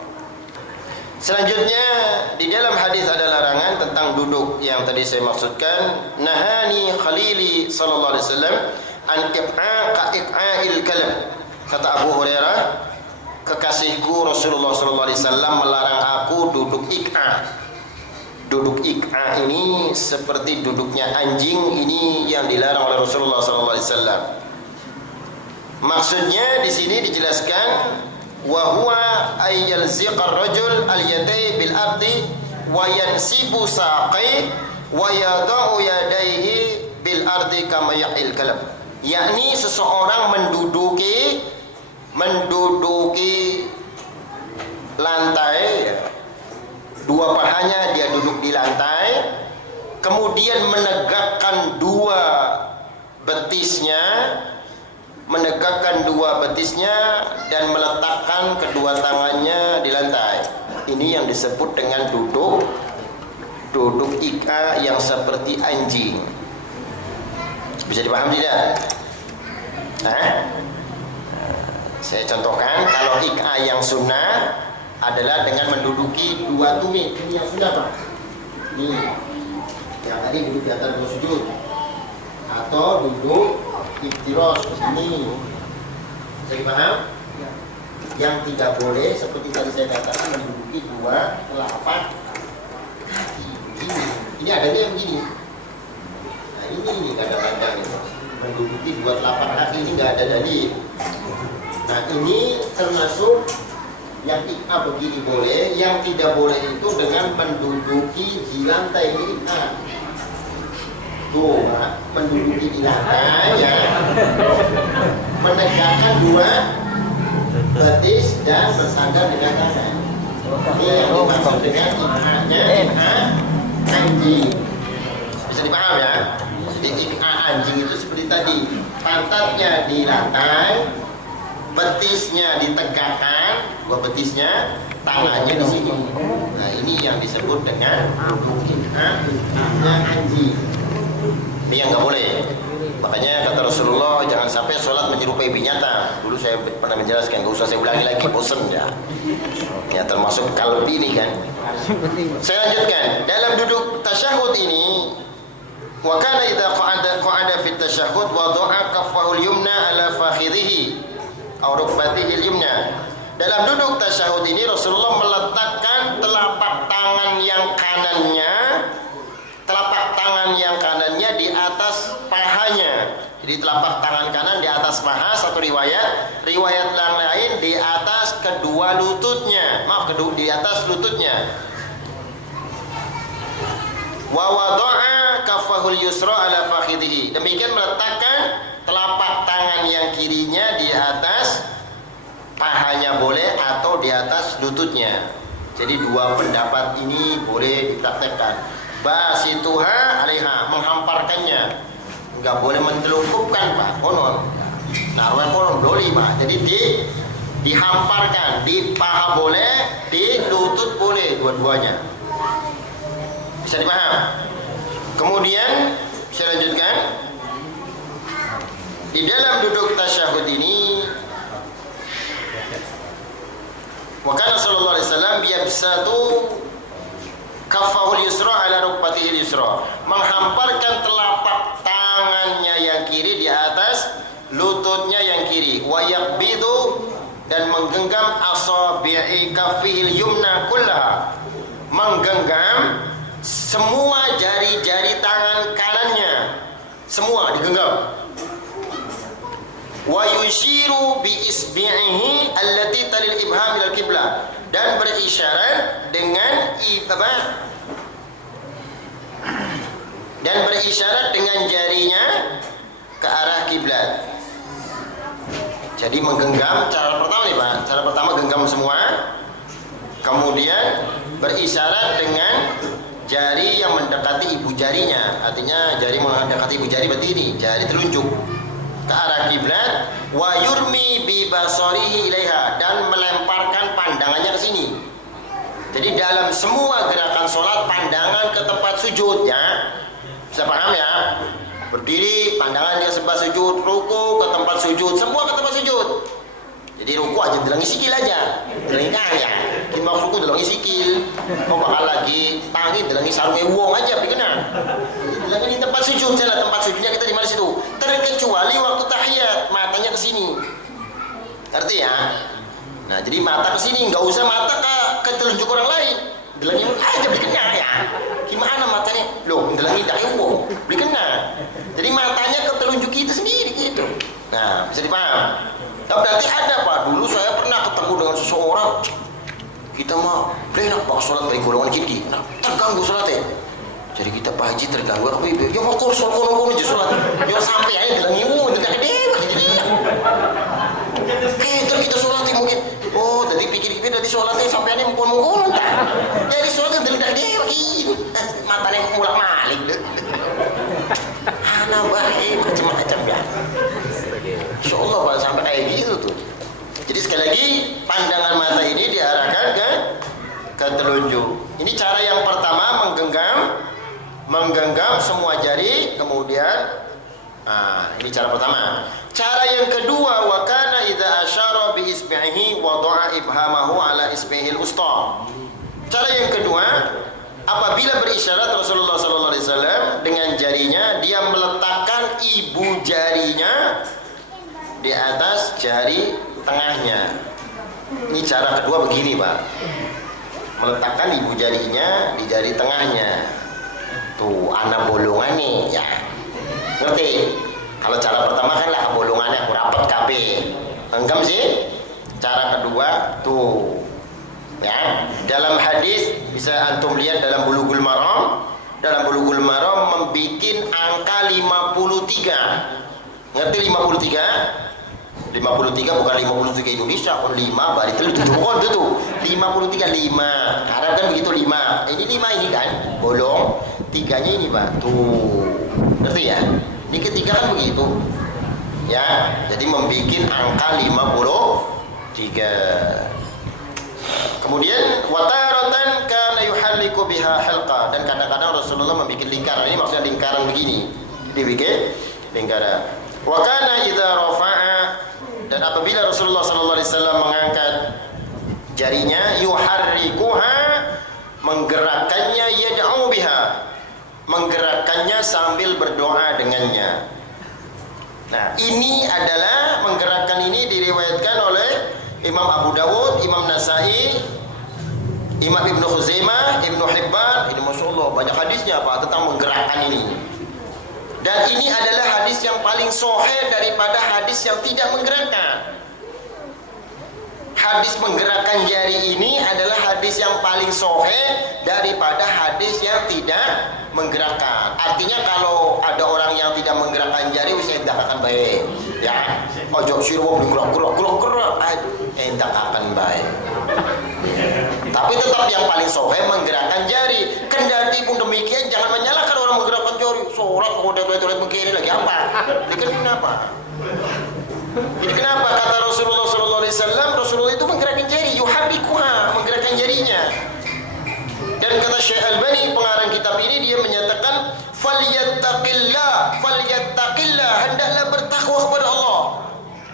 Selanjutnya di dalam hadis ada larangan tentang duduk yang tadi saya maksudkan. Nahani khalili sallallahu alaihi wasallam an iqa'il kalam. Kata Abu Hurairah, kekasihku Rasulullah sallallahu alaihi wasallam melarang aku duduk iq'a. Duduk iq'a ini seperti duduknya anjing, ini yang dilarang oleh Rasulullah sallallahu alaihi wasallam. Maksudnya di sini dijelaskan wa huwa ay yalziqa ar-rajul al-yaday bil ardi wa yansibu saqai wa yada'u yadayhi bil ardi kama ya'il kalam. Yakni seseorang menduduki lantai, dua pahanya dia duduk di lantai, kemudian menegakkan dua betisnya, dan meletakkan kedua tangannya di lantai. Ini yang disebut dengan duduk ika yang seperti anjing. Bisa dipahami tidak? Saya contohkan, kalau ika yang sunnah adalah dengan menduduki dua tumit. Ini yang sunnah, Pak. Ini yang tadi duduk di atas dua sujud, atau duduk iftirosh ini. Bisa dipaham? Yang tidak boleh seperti tadi saya katakan menduduki dua telapak kaki. Ini adanya yang begini. Nah ini kadang-kadang menduduki dua telapak kaki ini nggak ada dalil. Nah ini termasuk yang begini boleh, yang tidak boleh itu dengan menduduki di lantai ini. Tuh, menduduki di lantai ya. Menegakkan dua betis dan bersandar dengan tangan. Ini yang dimaksud dengan anjing. Bisa dipaham ya? Jadi anjing itu seperti tadi, pantatnya di lantai, betisnya ditegakkan, dua betisnya, tangannya di sini. Nah ini yang disebut dengan anjing. Ini yang nggak boleh. Makanya kata Rasulullah, jangan sampai sholat menyerupai binatang. Dulu saya pernah menjelaskan, nggak usah saya ulangi lagi, bosan ya. Ya termasuk kalbi ini kan. Saya lanjutkan. Dalam duduk tasyahud ini, wa kana idza qa'ada fi tasyahud wada'a kaffahu al-yumna ala fakhidhihi aw rukbatihi al-yumna. Dalam duduk tasyahud ini Rasulullah meletakkan telapak tangan yang kanannya di atas pahanya. Jadi telapak tangan kanan di atas paha, satu riwayat yang lain di atas kedua lututnya. Di atas lututnya. Wa wada'a kaffahul yusra ala fakhidhihi. Demikian meletakkan telapak tangan yang kirinya di atas pahanya boleh atau di atas lututnya. Jadi dua pendapat ini boleh dipraktekkan. Basituha alaiha, menghamparkannya. Enggak boleh mentelungkupkan, Pak. Konon. Nah, konon doli, Pak. Jadi dihamparkan, di paha boleh, di lutut boleh, dua-duanya. Bisa dipaham? Kemudian saya lanjutkan. Di dalam duduk tasyahud ini, wa kana sallallahu alaihi wasallam yabsatu kaffahul yusra ala rukbatihil yusra, menghamparkan telapak tangannya yang kiri di atas lututnya yang kiri, wa yaqbidu, dan menggenggam asabi'i kaffihil yumna kullaha, menggenggam semua jari-jari tangan kanannya, semua digenggam. Wa yushiru bi isbi'ihi allati talil ibham ila al-qiblah, dan berisyarat dengan jarinya ke arah kiblat. Jadi menggenggam cara pertama nih, Pak. Cara pertama genggam semua. Kemudian berisyarat dengan jari yang mendekati ibu jarinya. Artinya jari mendekati ibu jari berarti ini jari telunjuk ke arah kiblat. Wa yurmi bi basarihi ilaiha, dan melemparkan pandangannya ke sini. Jadi dalam semua gerakan sholat, pandangan ke tempat sujud ya. Bisa paham ya? Berdiri, pandangan dia sebelah sujud, ruku ke tempat sujud, semua ke tempat sujud. Jadi ruku aja delangi sikil aja, delangi ya. Kita mau ruku delangi sikil, mau bakal lagi tangi delangi sarunge wong aja pikirnya. Delangi di tempat sujud, sana tempat sujudnya kita di mana situ. Terkecuali waktu tahiyat, matanya ke sini. Ngerti ya? Nah, jadi mata ke sini, nggak usah mata ke telunjuk orang lain. Delangi aja pikirnya ya. Gimana matanya? Loh, delangi dari wong, pikirnya. Jadi matanya ke telunjuk kita sendiri gitu. Nah, bisa dipaham? Nah, berarti ada, Pak. Dulu saya pernah ketemu dengan seseorang, kita mah enak Pak sholat dari golongan kiri, nah, terganggu sholatnya. Jadi kita Pak Haji terganggu, tapi ya mau kok sholat kono aja sholat, ya sampai aja gelangimu, tidak gede, jadi kita sholat mungkin. Oh, jadi pikir Tapi dari sholatnya sampai ini mukul-mukul tak. Jadi sholatnya delik dia begini. Matanya mulak-malik deh. Anak baik macam-macam ya. Insyaallah Pak sampai kayak gitu tuh. Jadi sekali lagi pandangan mata ini diarahkan ke telunjuk. Ini cara yang pertama menggenggam semua jari, kemudian ini cara pertama. Cara yang kedua, wa kana idza asyara bi isbihi wada'a ibhamahu ala isbihil usta. Cara yang kedua, apabila berisyarat Rasulullah sallallahu alaihi wasallam dengan jarinya, dia meletakkan ibu jarinya di atas jari tengahnya. Ini cara kedua begini, Pak. Meletakkan ibu jarinya di jari tengahnya. Tuh, anak bolongan nih, ya. Ngerti? Kalau cara pertama kan lah bolongannya aku rapat KB. Enggam sih? Cara kedua tuh. Ya, dalam hadis bisa antum lihat dalam Bulughul Maram. Dalam Bulughul Maram membikin angka 53. Ngerti 53? 53 bukan 53 Indonesia, kon 5 bari itu kon tuh. 53 5. Arab kan begitu 5. Ini 5 ini kan bolong, tiganya ini Pak. Tuh. Ngerti ya? Ini ketiga kan begitu. Ya, jadi membikin angka 53. Kemudian wataratan kana yuhalliku biha halqa, dan kadang-kadang Rasulullah membikin lingkaran. Ini maksudnya lingkaran begini. Dibikin lingkaran. Wa kana idza rafa'a, dan apabila Rasulullah sallallahu alaihi wasallam mengangkat jarinya, yuharrikuha, menggerakkannya, yad'u biha, menggerakkannya sambil berdoa dengannya. Nah, ini adalah menggerakkan ini diriwayatkan oleh Imam Abu Dawud, Imam Nasai, Imam Ibnu Khuzaimah, Ibnu Hibban. Ini Masya Allah banyak hadisnya Pak tentang menggerakkan ini. Dan ini adalah hadis yang paling sahih daripada hadis yang tidak menggerakkan. Hadis menggerakkan jari ini adalah hadis yang paling sahih daripada hadis yang tidak menggerakkan. Artinya kalau ada orang yang tidak menggerakkan jari, bisa akan baik. Ya, ojo sirwo gerak, akan baik. Tapi tetap yang paling sahih menggerakkan jari. Kendati pun demikian, jangan menyalahkan orang menggerakkan jari. Sholat kemudian toilet begini lagi apa? Ini kenapa? Ini kenapa kata Rasulullah SAW? Rasulullah itu menggerakkan jari, yuhabikuha, menggerakkan jarinya. Dan kata Syekh Albani pengarang kitab ini, dia menyatakan falyattaqillah, hendaklah bertakwa kepada Allah.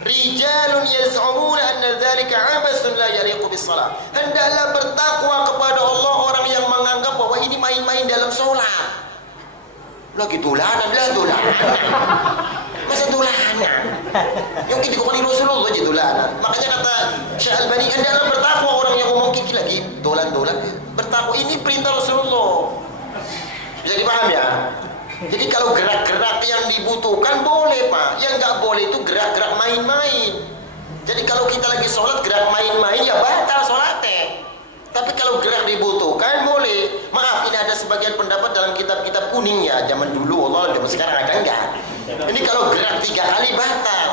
Rijalun yaz'umuna anna dzalika 'abasun la yaliqu bis shalah. Hendaklah bertakwa kepada Allah orang yang menganggap bahwa ini main-main dalam salat. Lagi dolanan. Masa dolanan? Yang kita kembali Rasulullah aja dolanan. Makanya kata Syekh Albani, hendaklah bertakwa orang yang ngomong kiki lagi dolan-dolan. Bertakwa ini perintah Rasulullah. Bisa dipaham ya? Jadi kalau gerak-gerak yang dibutuhkan boleh Pak. Yang nggak boleh itu gerak-gerak main-main. Jadi kalau kita lagi sholat gerak main-main, ya batal sholatnya. Tapi kalau gerak dibutuhkan boleh. Maaf, ini ada sebagian pendapat dalam kitab-kitab kuning ya, zaman dulu, Allah, zaman sekarang ada enggak. Ini kalau gerak 3 kali batal.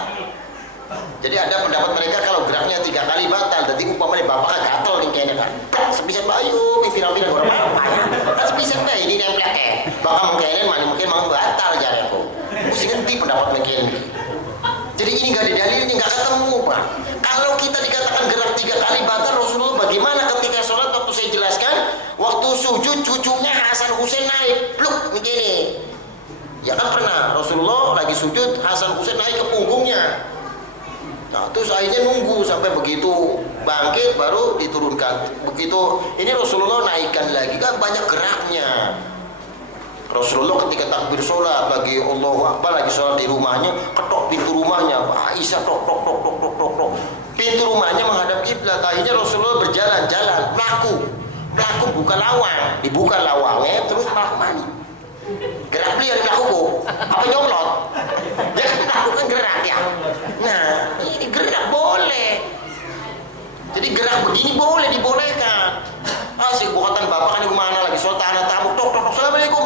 Jadi ada pendapat mereka kalau geraknya 3 kali batal. Jadi umpamanya bapak gatel nih kayaknya kan. Sepisah bayu, pirang-pirang orang apa ya? Kan sepisah bayu ini nempel ke. Bakal mungkin mungkin mau batal jareku. Mesti ganti pendapat mungkin. Jadi ini nggak ada dalilnya, nggak ketemu Pak. Kalau kita dikatakan gerak 3 kali batal, Rasulullah bagaimana ketika sholat? Waktu saya jelaskan, waktu sujud cucunya Hasan Husain naik, pluk begini. Ya kan pernah Rasulullah lagi sujud, Hasan Husain naik ke punggungnya. Nah terus akhirnya nunggu sampai begitu bangkit baru diturunkan. Begitu ini Rasulullah naikkan lagi, kan banyak geraknya. Rasulullah ketika takbir sholat lagi Allahu Akbar, lagi sholat di rumahnya, ketok pintu rumahnya, Aisyah tok. Pintu rumahnya menghadap kiblat. Akhirnya Rasulullah berjalan-jalan, melaku buka lawang, dibuka lawangnya, terus melaku mandi. Gerak beliau melaku apa nyomlot? Ya melakukan gerak ya. Nah ini gerak boleh. Jadi gerak begini boleh, dibolehkan. Asik buatan bapak kan kemana lagi sholat anak tamu tok assalamualaikum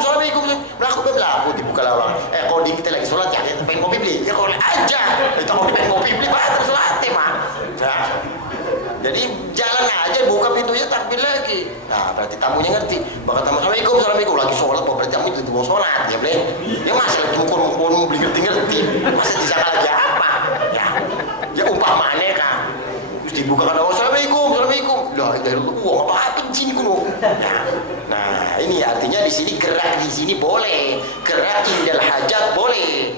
melaku dibuka lawang. Kalau kita lagi sholat ya kita pengen kopi beli ya kalau aja kita mau pengen kopi beli batal sholat mah. Nah, jadi jalan apa berarti itu mau sholat ya boleh. Ya masa lagi mukul beli ngerti masa disangka lagi apa ya umpamanya kan terus dibukakan assalamualaikum lah dari lu apa kencing kuno nah ini artinya di sini gerak di sini boleh, gerak indal hajat boleh.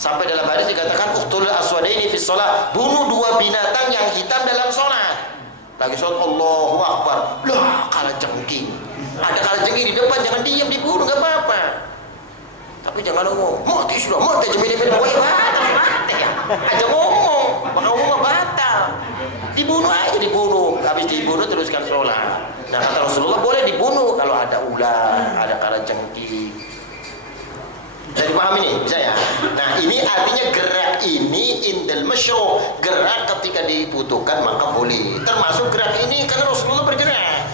Sampai dalam hadis dikatakan uqtul aswadaini fi shalah, bunuh dua binatang yang hitam dalam sholat. Lagi sholat Allahu Akbar, lah kalajengking. Ada kalajengking di depan, jangan diam, dibunuh nggak apa-apa. Tapi jangan ngomong, mati sudah, mati aja milih-milih, batal mati ya. Aja ngomong, maka ngomong batal. Dibunuh aja, dibunuh. Habis dibunuh teruskan sholat. Nah kata Rasulullah boleh dibunuh kalau ada ular, ada kalajengking. Bisa dipahami nih, bisa ya? Nah ini artinya gerak ini indal masyru', gerak ketika dibutuhkan maka boleh. Termasuk gerak ini karena Rasulullah bergerak.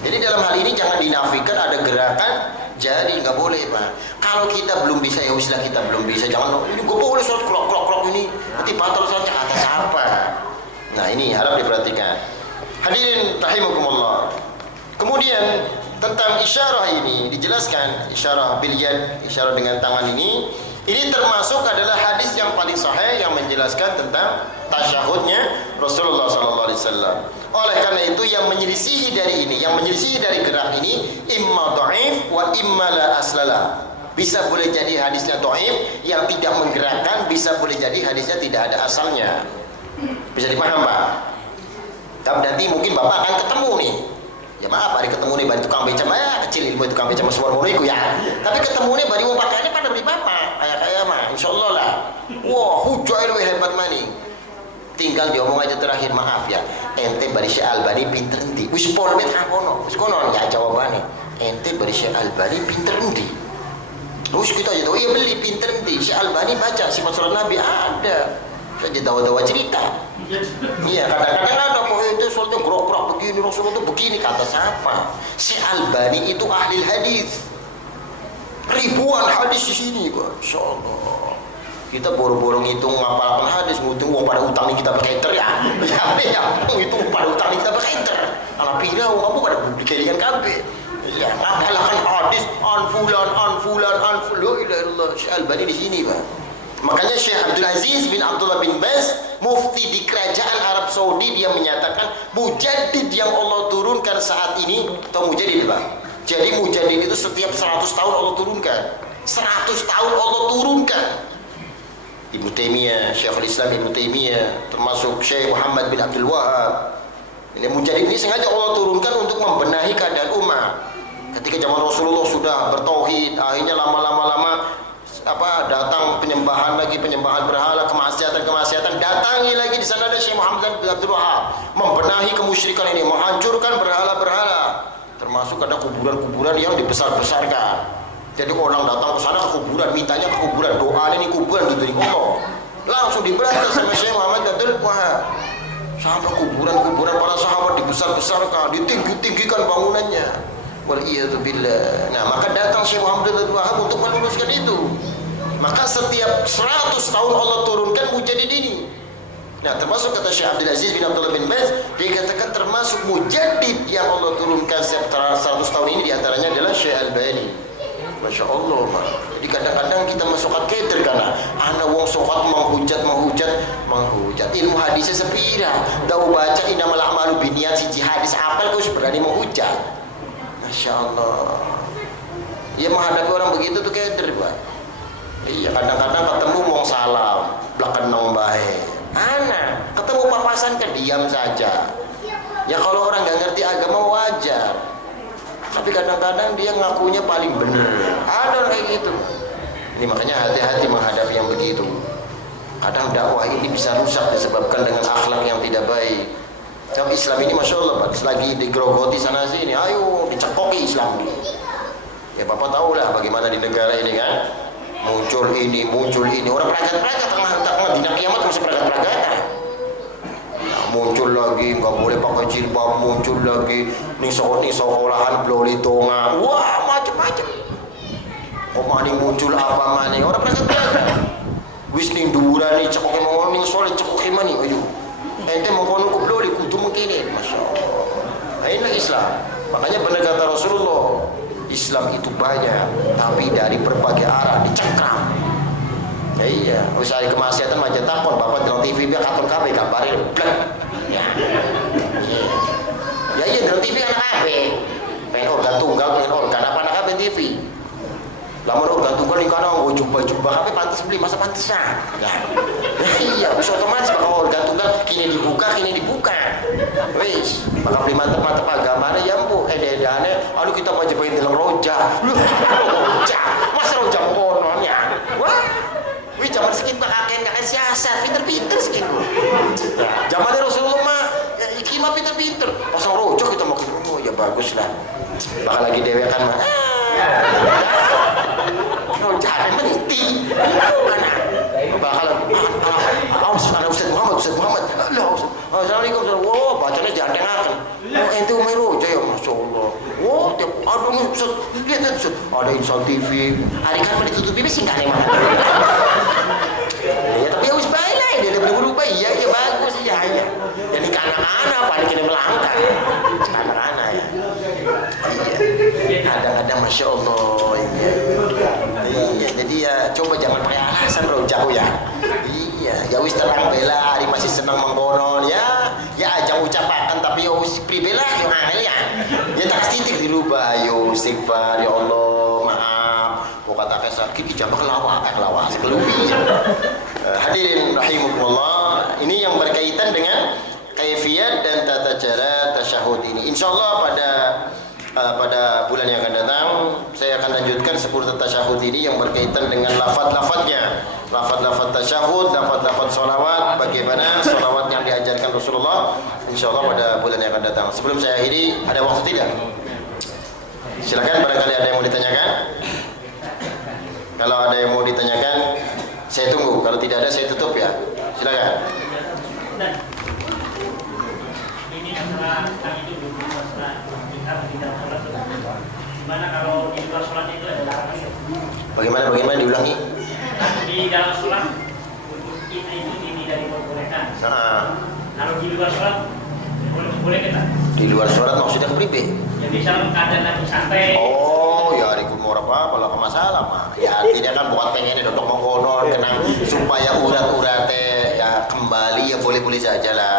Jadi dalam hal ini jangan dinafikan ada gerakan, jadi nggak boleh Pak. Kalau kita belum bisa ya wisilah kita belum bisa, jangan ini gue boleh sholat klok ini, nanti batal sholat kata siapa? Nah ini harap diperhatikan. Hadirin rahimakumullah. Kemudian tentang isyarah ini dijelaskan, isyarah bil yad, isyarah dengan tangan ini termasuk adalah hadis yang paling sahih yang menjelaskan tentang tasyahudnya Rasulullah SAW. Oleh karena itu yang menyelisihi dari ini, yang menyelisihi dari gerak ini imma dhaif wa imma la aslala. Bisa boleh jadi hadisnya dhaif yang tidak menggerakkan, bisa boleh jadi hadisnya tidak ada asalnya. Bisa dipaham Pak? Tapi nanti mungkin Bapak akan ketemu nih. Ya maaf, hari ketemu nih bari tukang beca mah kecil ilmu tukang beca mas suara iku ya. Tapi ketemu nih bari wong pakaiannya pada beli bapak, kayak mah insyaallah lah. Wah, hujah itu hebat maning. Tinggal diomong aja terakhir, maaf ya. Ente bari Syekh Albani pinter endi? Wis pol bet apono. Wis kono ya jawabane. Ente bari Syekh Albani pinter endi? Terus kita aja tahu, iya beli pinter endi? Syekh Albani baca sifat surat Nabi ada. Saja dawa-dawa cerita. Iya, kadang-kadang ada kok itu soalnya grok-grok begini, Rasulullah itu begini, kata siapa? Si Albani itu ahli hadis. Ribuan hadis di sini, Masya Allah. Kita boro-boro ngitung ngapalkan hadis, ngitung uang pada utang kita pakai enter ya. Ya, ngitung pada utang kita pakai enter. Anak pira uang kamu pada publikasikan kabeh. Ya, ngapalkan hadis an fulan. Si Albani di sini, Pak. Makanya Syekh Abdul Aziz bin Abdullah bin Baz, mufti di kerajaan Arab Saudi, dia menyatakan mujaddid yang Allah turunkan saat ini, atau mujaddid Pak. Jadi mujaddid itu setiap 100 tahun Allah turunkan. 100 tahun Allah turunkan. Ibnu Taimiyah, Syekhul Islam Ibnu Taimiyah, termasuk Syekh Muhammad bin Abdul Wahab. Ini mujaddid ini sengaja Allah turunkan untuk membenahi keadaan umat. Ketika zaman Rasulullah sudah bertauhid, akhirnya lama-lama datang penyembahan berhala, kemaksiatan, datangi lagi di sana ada Syekh Muhammad bin Abdul Wahab membenahi kemusyrikan ini, menghancurkan berhala-berhala, termasuk ada kuburan-kuburan yang dibesar-besarkan. Jadi orang datang ke sana ke kuburan, mintanya ke kuburan, doa ini kuburan diterima Allah, langsung diberantas sama Syekh Muhammad bin Abdul Wahab. Sampai kuburan-kuburan para sahabat dibesar-besarkan, ditinggi-tinggikan bangunannya. Waliyadzubillah. Nah, maka datang Syekh Muhammad bin Abdul Wahab untuk meluruskan itu. Maka setiap 100 tahun Allah turunkan mujaddid ini. Nah, termasuk kata Syekh Abdul Aziz bin Abdullah bin Baz, dikatakan termasuk mujaddid yang Allah turunkan setiap 100 tahun ini diantaranya adalah Syekh Albani. Masya Allah, Pak. Jadi kadang-kadang kita masuk kader karena anak wong sokat menghujat. Ilmu hadisnya sepira. Tahu baca innamal a'malu binniyat siji hadis apal kau berani menghujat. Masya Allah. Ya menghadapi orang begitu tuh kader, Pak. Iya, kadang-kadang ketemu mau salam, belakang nang bae. Anak, ketemu papasan kan diam saja. Ya kalau orang nggak ngerti agama wajar. Tapi kadang-kadang dia ngakunya paling benar. Ada orang kayak gitu. Ini makanya hati-hati menghadapi yang begitu. Kadang dakwah ini bisa rusak disebabkan dengan akhlak yang tidak baik. Tapi Islam ini Masya Allah, Pak, lagi digerogoti sana sini, ayo dicekoki Islam ini. Ya Bapak tahu lah bagaimana di negara ini kan. Muncul ini, orang peragat-peragat tengah dina kiamat masih peragat-peragatan. Nah, muncul lagi, nggak boleh pakai jilbab, muncul lagi nih sekolahan bloli tonga, wah macam-macam. Kok maning muncul apa maning orang peragat-peragat. Wis ning duran nih cekoke mau ning sore cekoke maning, ayo. Ente mau kono ku bloli kudu mengkene, Masya Allah. Nah, inilah Islam. Makanya benar kata Rasulullah, Islam itu banyak, tapi dari berbagai arah dicengkram. Ya iya, usaha kemaksiatan macam takon, bapak dalam TV dia katon KB kabarin blek. Ya. Ya iya dalam TV kan KB. Pengen organ tunggal, pengen organ apa anak KB TV. Lamun organ tunggal di kana nggo jumpa-jumpa KB pantas beli masa pantesan. Ya. Iya, otomatis bakal organ tunggal kini dibuka. Wis, bakal beli mantep-mantep agamane ya mpu ededane, aduh kita mau jebain dalam roja. Roja, masa roja kono ya. Wah. Wih, zaman sekian kakek siasat, pinter-pinter sekian. Zaman Rasulullah mah, iki mah pinter-pinter. Pasang rojo kita mau ketemu, ya bagus lah. Bakal lagi dewekan mah. Roja menti, mana? Bakal ada Ustaz Muhammad. Assalamualaikum. Wow, bacanya jantengaken. Oh, ente umai roja ya, masya Allah. Wow, aduh Ustaz, lihat Ustaz. Ada Insan TV. Hari kan ditutupi singkat emang. Ya tapi ya wis bae lah, dia udah berubah iya ya bagus ya. Jadi anak-anak paling kena melangkah. Anak-anak ya. Iya. Kadang-kadang masya Allah iya. Iya, jadi ya coba jangan pakai alasan bro, jauh ya. Iya, ya wis terang bela hari masih senang mengkonon ya. Ya ajang ucapakan tapi ya wis pribela yo angel ya. Ya tak titik dirubah yo istighfar ya Allah, maaf. Kok kata sakit dijamah kelawak sekelupi. Hadirin rahimakumullah, ini yang berkaitan dengan kaifiyat dan tata cara tasyahud ini. Insyaallah pada bulan yang akan datang saya akan lanjutkan seputar tasyahud ini yang berkaitan dengan lafaz-lafaznya, lafaz-lafaz tasyahud, lafaz-lafaz sholawat, bagaimana sholawat yang diajarkan Rasulullah. Insyaallah pada bulan yang akan datang. Sebelum saya akhiri, ada waktu tidak? Silakan, barangkali ada yang mau ditanyakan. Kalau ada yang mau ditanyakan, saya tunggu. Kalau tidak ada, saya tutup ya. Silakan. Ini masalah itu gimana kalau di luar sholat itu ada larangan? Bagaimana diulangi? Di dalam sholat untuk kita itu tidak diperbolehkan. Kalau di luar sholat boleh kita? Di luar sholat maksudnya kepribe? Ya misalnya keadaan lagi santai. Oh ya hari kumur apa kalau masalah mah ya artinya kan bukan pengen dodok mengkonon kenang supaya urat-uratnya ya kembali ya boleh-boleh saja lah.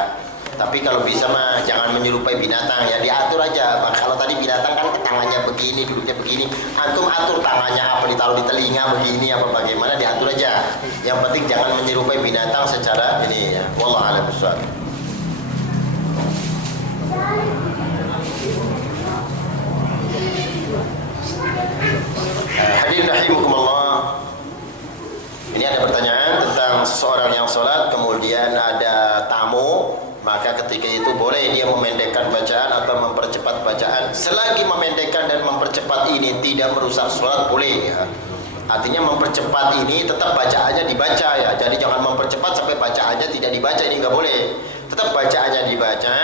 Tapi kalau bisa mah jangan menyerupai binatang ya, diatur aja. Kalau tadi binatang kan tangannya begini, duduknya begini, antum atur tangannya apa, ditaruh di telinga begini apa bagaimana, diatur aja. Yang penting jangan menyerupai binatang secara ini ya. Wallahu a'lam bishawab. Hadirin rahimakumullah. Ini ada pertanyaan tentang seseorang yang sholat kemudian ada tamu, maka ketika itu boleh dia memendekkan bacaan atau mempercepat bacaan. Selagi memendekkan dan mempercepat ini tidak merusak sholat, boleh ya. Artinya mempercepat ini tetap bacaannya dibaca ya. Jadi jangan mempercepat sampai bacaannya tidak dibaca, ini nggak boleh. Tetap bacaannya dibaca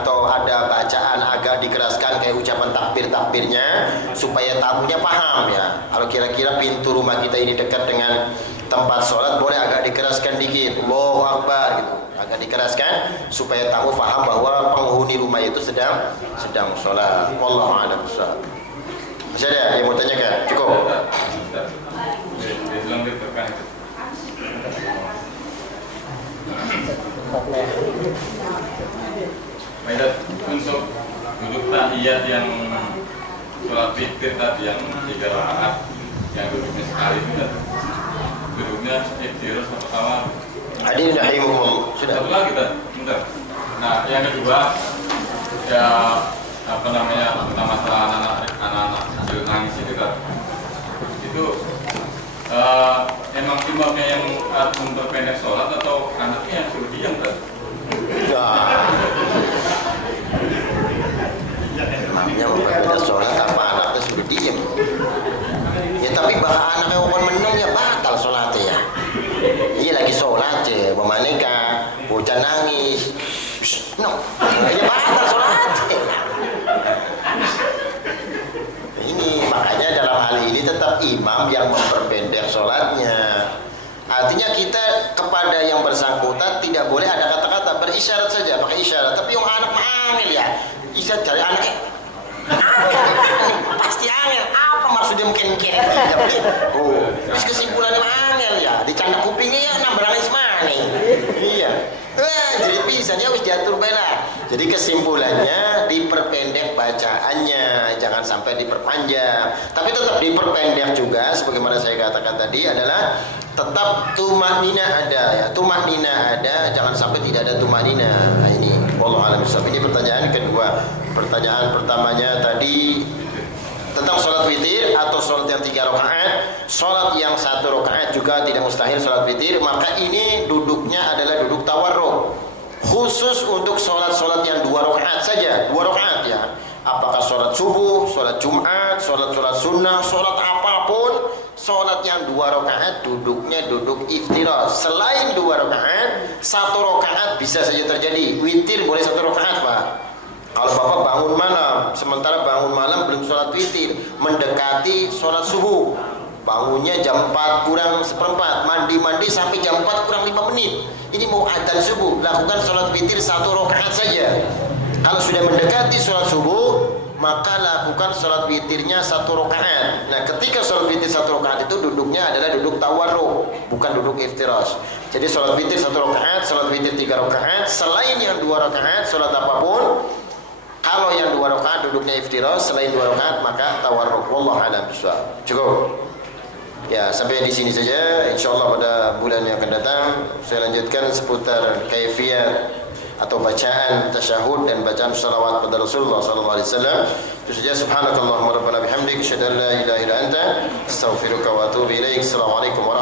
atau ada bacaan agak dikeraskan kayak ucapan takbir-takbirnya supaya tamunya paham ya. Kalau kira-kira pintu rumah kita ini dekat dengan tempat sholat, boleh agak dikeraskan dikit, Allahu Akbar gitu, agak dikeraskan supaya tamu paham bahwa penghuni rumah itu sedang sholat. Wallahu a'lam bishawab. Masih ada yang mau tanyakan? Cukup. Baik, untuk duduk tahiyat yang sholat witir tadi yang 3 rakaat yang duduknya sekali itu duduknya iftirah sama sama. Hadirin rahimakumullah. Sudah. Satu lagi bentar. Nah, yang kedua ya apa namanya tentang masalah anak-anak hasil nangis itu kan. Itu emang sebabnya yang memperpendek sholat atau anaknya yang suruh diam kan? Namanya memperpendek sholat apa anaknya suruh diam? Ya tapi bahkan anaknya bukan menang ya batal sholatnya ya. Iya lagi sholat ya, memaneka, bocah nangis, no, ya batal sholatnya. Ini makanya dalam hal ini tetap imam yang memperpendek sholatnya. Artinya kita kepada yang bersangkutan tidak boleh ada kata-kata, berisyarat saja, pakai isyarat. Tapi yang anak mangil ya, isyarat dari anaknya, pasti angel. Apa maksudnya mungkin? Oh, terus kesimpulannya angel ya. Dicanda kupingnya ya nambah ismane. Iya. Jadi pisannya harus diatur bela. Jadi kesimpulannya diperpendek bacaannya, jangan sampai diperpanjang. Tapi tetap diperpendek juga, sebagaimana saya katakan tadi adalah tetap tumanina ada ya, tumanina ada, jangan sampai tidak ada tumanina. Nah ini, wallahu a'lam bishawab. Ini pertanyaan kedua. Pertanyaan pertamanya tadi tentang sholat witir atau sholat yang 3 rakaat. Sholat yang 1 rakaat juga tidak mustahil sholat witir, maka ini duduknya adalah duduk tawarruk. Khusus untuk sholat-sholat yang 2 rakaat saja, 2 rakaat ya. Apakah sholat subuh, sholat Jumat, sholat sunnah, sholat apapun, sholat yang 2 rakaat duduknya duduk iftirash. Selain 2 rakaat, 1 rakaat bisa saja terjadi. Witir boleh 1 rakaat, Pak. Kalau Bapak bangun malam, sementara bangun malam belum sholat witir, mendekati sholat subuh, bangunnya jam 4 kurang seperempat, mandi sampai jam 4 kurang 5 menit, ini mau adzan subuh, lakukan sholat witir 1 rakaat saja. Kalau sudah mendekati sholat subuh, maka lakukan sholat witirnya 1 rakaat. Nah ketika sholat witir 1 rakaat itu duduknya adalah duduk tawarruk, bukan duduk iftirash. Jadi sholat witir 1 rakaat, sholat witir 3 rakaat, selain yang 2 rakaat, sholat apapun, kalau yang 2 rakaat duduknya iftirash, selain 2 rakaat maka tawarruk. Wallahu a'lam bishawab. Cukup. Ya, sampai di sini saja. Insyaallah pada bulan yang akan datang saya lanjutkan seputar kaifiyat atau bacaan tasyahud dan bacaan shalawat pada Rasulullah sallallahu alaihi wasallam. Itu saja. Subhanakallahumma rabbana bihamdik asyhadu an la ilaha illa anta astaghfiruka wa atubu ilaik. Assalamualaikum warahmatullahi wabarakatuh.